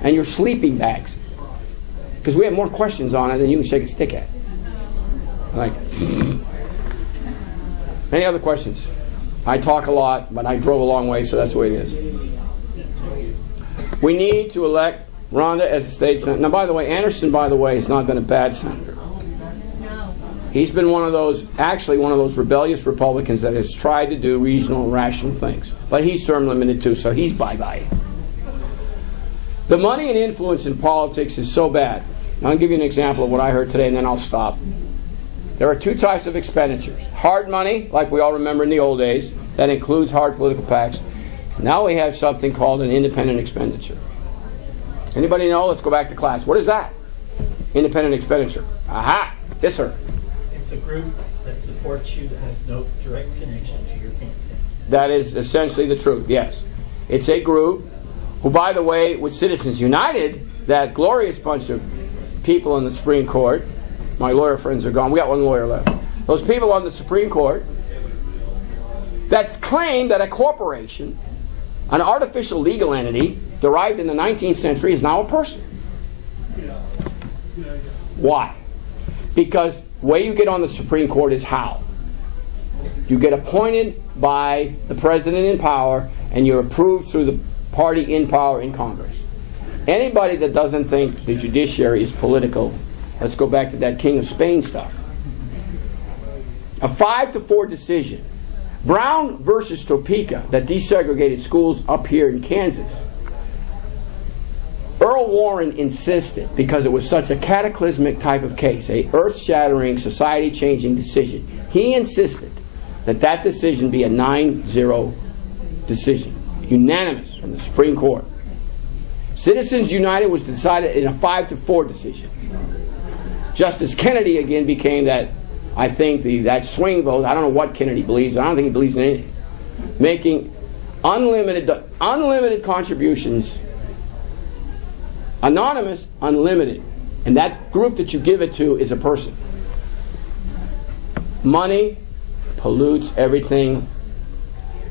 and your sleeping bags, because we have more questions on it than you can shake a stick at. Like, any other questions? I talk a lot, but I drove a long way, so that's the way it is. We need to elect Rhonda as a state senator. Now, by the way, Anderson, by the way, has not been a bad senator. He's been one of those rebellious Republicans that has tried to do reasonable and rational things. But he's term limited too, so he's bye-bye. The money and influence in politics is so bad. I'll give you an example of what I heard today, and then I'll stop. There are two types of expenditures. Hard money, like we all remember in the old days, that includes hard political PACs. Now we have something called an independent expenditure. Anybody know? Let's go back to class. What is that? Independent expenditure. Aha! Yes, sir. It's a group that supports you that has no direct connection to your campaign. That is essentially the truth, yes. It's a group who, by the way, with Citizens United, that glorious bunch of people in the Supreme Court, my lawyer friends are gone, we got one lawyer left. Those people on the Supreme Court that claim that a corporation, an artificial legal entity derived in the 19th century, is now a person. Why? Because the way you get on the Supreme Court is how? You get appointed by the president in power, and you're approved through the party in power in Congress. Anybody that doesn't think the judiciary is political, let's go back to that King of Spain stuff. A 5-4 decision. Brown versus Topeka, that desegregated schools up here in Kansas. Earl Warren insisted, because it was such a cataclysmic type of case, a earth-shattering, society-changing decision, he insisted that that decision be a 9-0 decision, unanimous from the Supreme Court. Citizens United was decided in a 5-4 decision. Justice Kennedy again became that, I think, that swing vote. I don't know what Kennedy believes. I don't think he believes in anything. Making unlimited contributions, anonymous, unlimited. And that group that you give it to is a person. Money pollutes everything.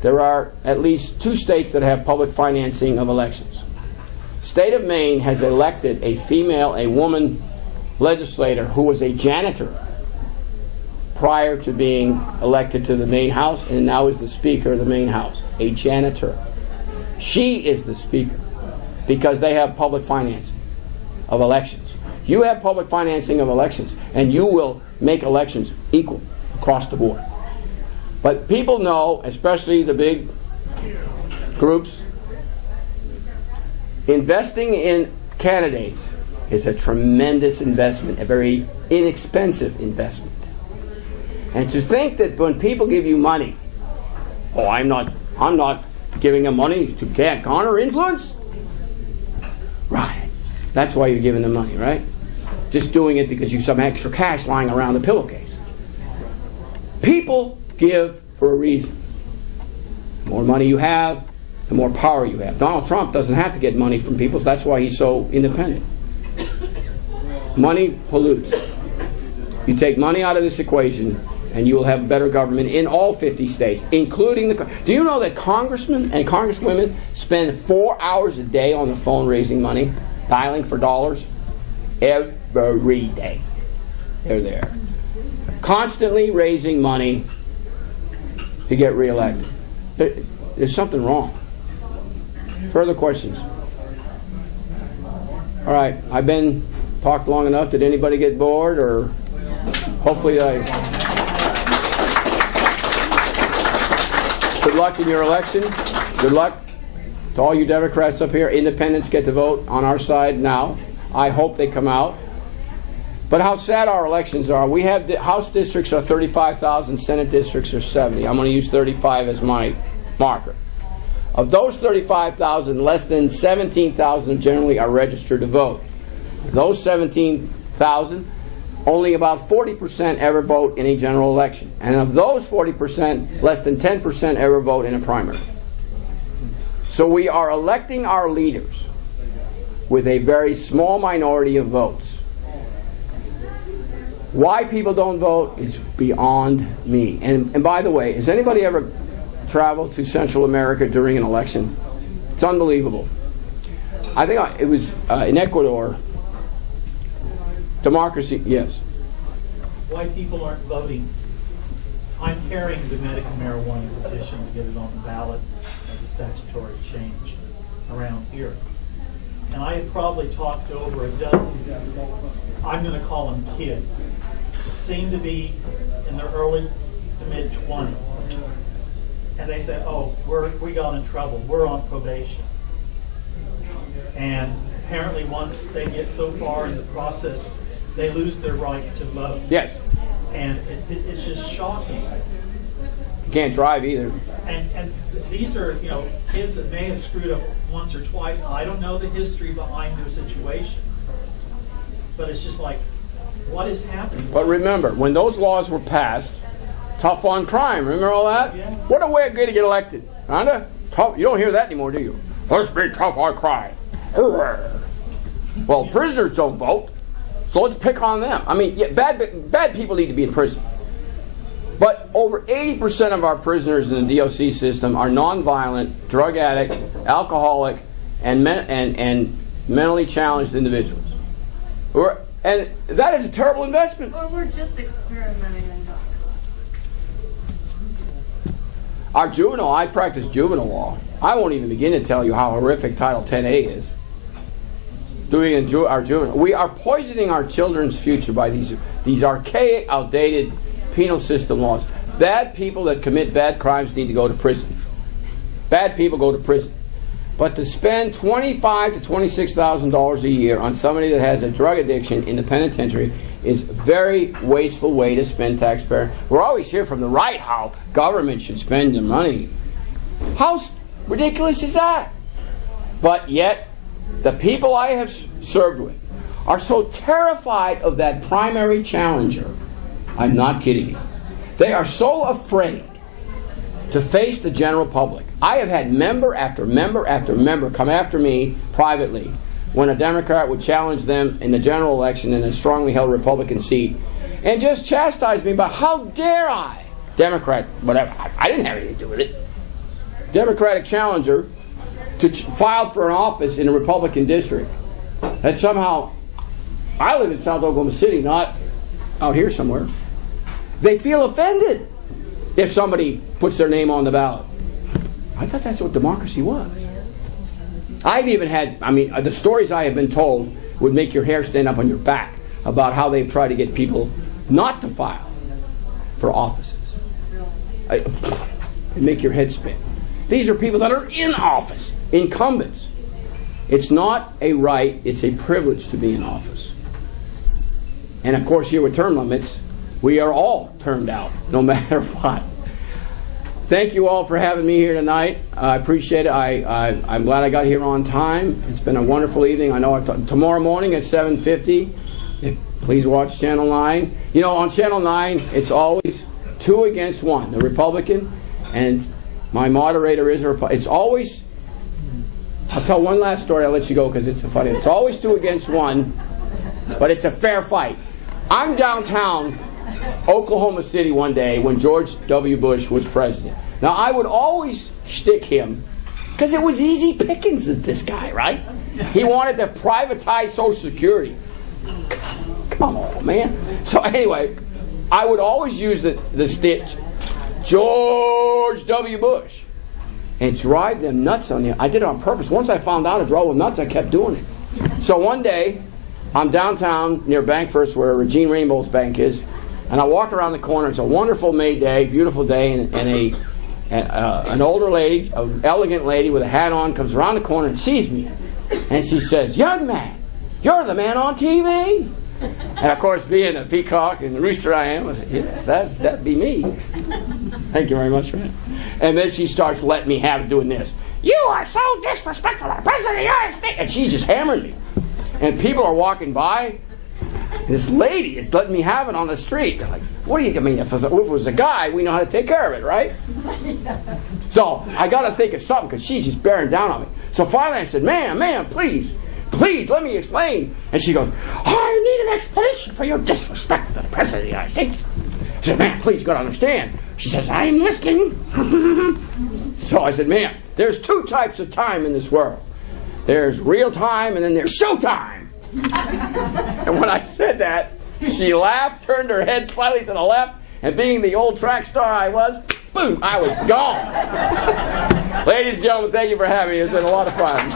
There are at least 2 states that have public financing of elections. State of Maine has elected a woman legislator who was a janitor prior to being elected to the Maine House, and now is the Speaker of the Maine House, a janitor. She is the Speaker because they have public financing of elections. You have public financing of elections, and you will make elections equal across the board. But people know, especially the big groups, investing in candidates is a tremendous investment, a very inexpensive investment. And to think that when people give you money, oh, I'm not giving them money to garner influence? Right. That's why you're giving them money, right? Just doing it because you have some extra cash lying around the pillowcase. People give for a reason. The more money you have, the more power you have. Donald Trump doesn't have to get money from people, so that's why he's so independent. Money pollutes. You take money out of this equation, and you will have better government in all 50 states, including the... Do you know that congressmen and congresswomen spend 4 hours a day on the phone raising money, dialing for dollars? Every day. They're there. Constantly raising money to get reelected. There's something wrong. Further questions? All right, I've been talked long enough. Did anybody get bored? Or hopefully Good luck in your election. Good luck to all you Democrats up here. Independents get to vote on our side now. I hope they come out. But how sad our elections are. We have House districts are 35,000, Senate districts are 70. I'm going to use 35 as my marker. Of those 35,000, less than 17,000 generally are registered to vote. Those 17,000, only about 40% ever vote in a general election. And of those 40%, less than 10% ever vote in a primary. So we are electing our leaders with a very small minority of votes. Why people don't vote is beyond me. And by the way, has anybody ever travel to Central America during an election. It's unbelievable. I think it was in Ecuador. Democracy, yes. Why people aren't voting. I'm carrying the medical marijuana petition to get it on the ballot as a statutory change around here. And I had probably talked to over a dozen, I'm going to call them kids, seem to be in their early to mid-20s. And they say, oh, we got in trouble. We're on probation. And apparently once they get so far in the process, they lose their right to vote. Yes. And it's just shocking. You can't drive either. And these are, kids that may have screwed up once or twice. I don't know the history behind their situations. But it's just like, what is happening? But remember, when those laws were passed, tough on crime, remember all that? Yeah. What a way to get elected. Huh? Tough. You don't hear that anymore, do you? Let's be tough on crime. Well, prisoners don't vote, so let's pick on them. I mean, yeah, bad people need to be in prison. But over 80% of our prisoners in the DOC system are nonviolent, drug addict, alcoholic, and mentally challenged individuals. And that is a terrible investment. Or we're just experimenting on God. I practice juvenile law. I won't even begin to tell you how horrific Title 10A is. Our juvenile, we are poisoning our children's future by these archaic, outdated penal system laws. Bad people that commit bad crimes need to go to prison. Bad people go to prison. But to spend $25,000 to $26,000 a year on somebody that has a drug addiction in the penitentiary is a very wasteful way to spend taxpayer. We're always hear from the right how government should spend the money. How ridiculous is that? But yet, the people I have served with are so terrified of that primary challenger. I'm not kidding you. They are so afraid to face the general public. I have had member after member after member come after me privately when a Democrat would challenge them in the general election in a strongly held Republican seat and just chastise me about how dare I, Democrat, whatever, I didn't have anything to do with it. Democratic challenger filed for an office in a Republican district. That somehow, I live in South Oklahoma City, not out here somewhere. They feel offended if somebody puts their name on the ballot. I thought that's what democracy was. I've even had, the stories I have been told would make your hair stand up on your back about how they've tried to get people not to file for offices. It make your head spin. These are people that are in office, incumbents. It's not a right, it's a privilege to be in office. And of course here with term limits, we are all termed out, no matter what. Thank you all for having me here tonight. I appreciate it. I'm glad I got here on time. It's been a wonderful evening. I know tomorrow morning at 7:50, please watch Channel 9. On Channel 9, it's always 2 against 1, the Republican, and my moderator is a Republican. It's always, I'll tell one last story, I'll let you go because it's funny. It's always 2 against 1, but it's a fair fight. I'm downtown Oklahoma City one day when George W. Bush was president. Now, I would always shtick him because it was easy pickings with this guy, right? He wanted to privatize Social Security. Come on, man. So anyway, I would always use the stitch, George W. Bush, and drive them nuts on him. I did it on purpose. Once I found out to drive them nuts, I kept doing it. So one day, I'm downtown near Bank First, where Regine Rainbow's bank is, and I walk around the corner. It's a wonderful May day, beautiful day, and an older lady, an elegant lady with a hat on, comes around the corner and sees me. And she says, "Young man, you're the man on TV." And of course, being a peacock and the rooster I am, I said, "Yes, that'd be me." Thank you very much, man. And then she starts letting me have doing this. "You are so disrespectful to the President of the United States." And she's just hammering me. And people are walking by. This lady is letting me have it on the street. They're like, "What do you mean? If it was a guy, we know how to take care of it, right?" So I got to think of something because she's just bearing down on me. So finally I said, ma'am, please, let me explain. And she goes, "I need an explanation for your disrespect to the President of the United States." I said, "Man, please, you got to understand. She says, I'm listening. So I said, ma'am, there's two types of time in this world. There's real time and then there's showtime. And when I said that, she laughed, turned her head slightly to the left, and being the old track star I was, boom, I was gone. Ladies and gentlemen, thank you for having me. It's been a lot of fun.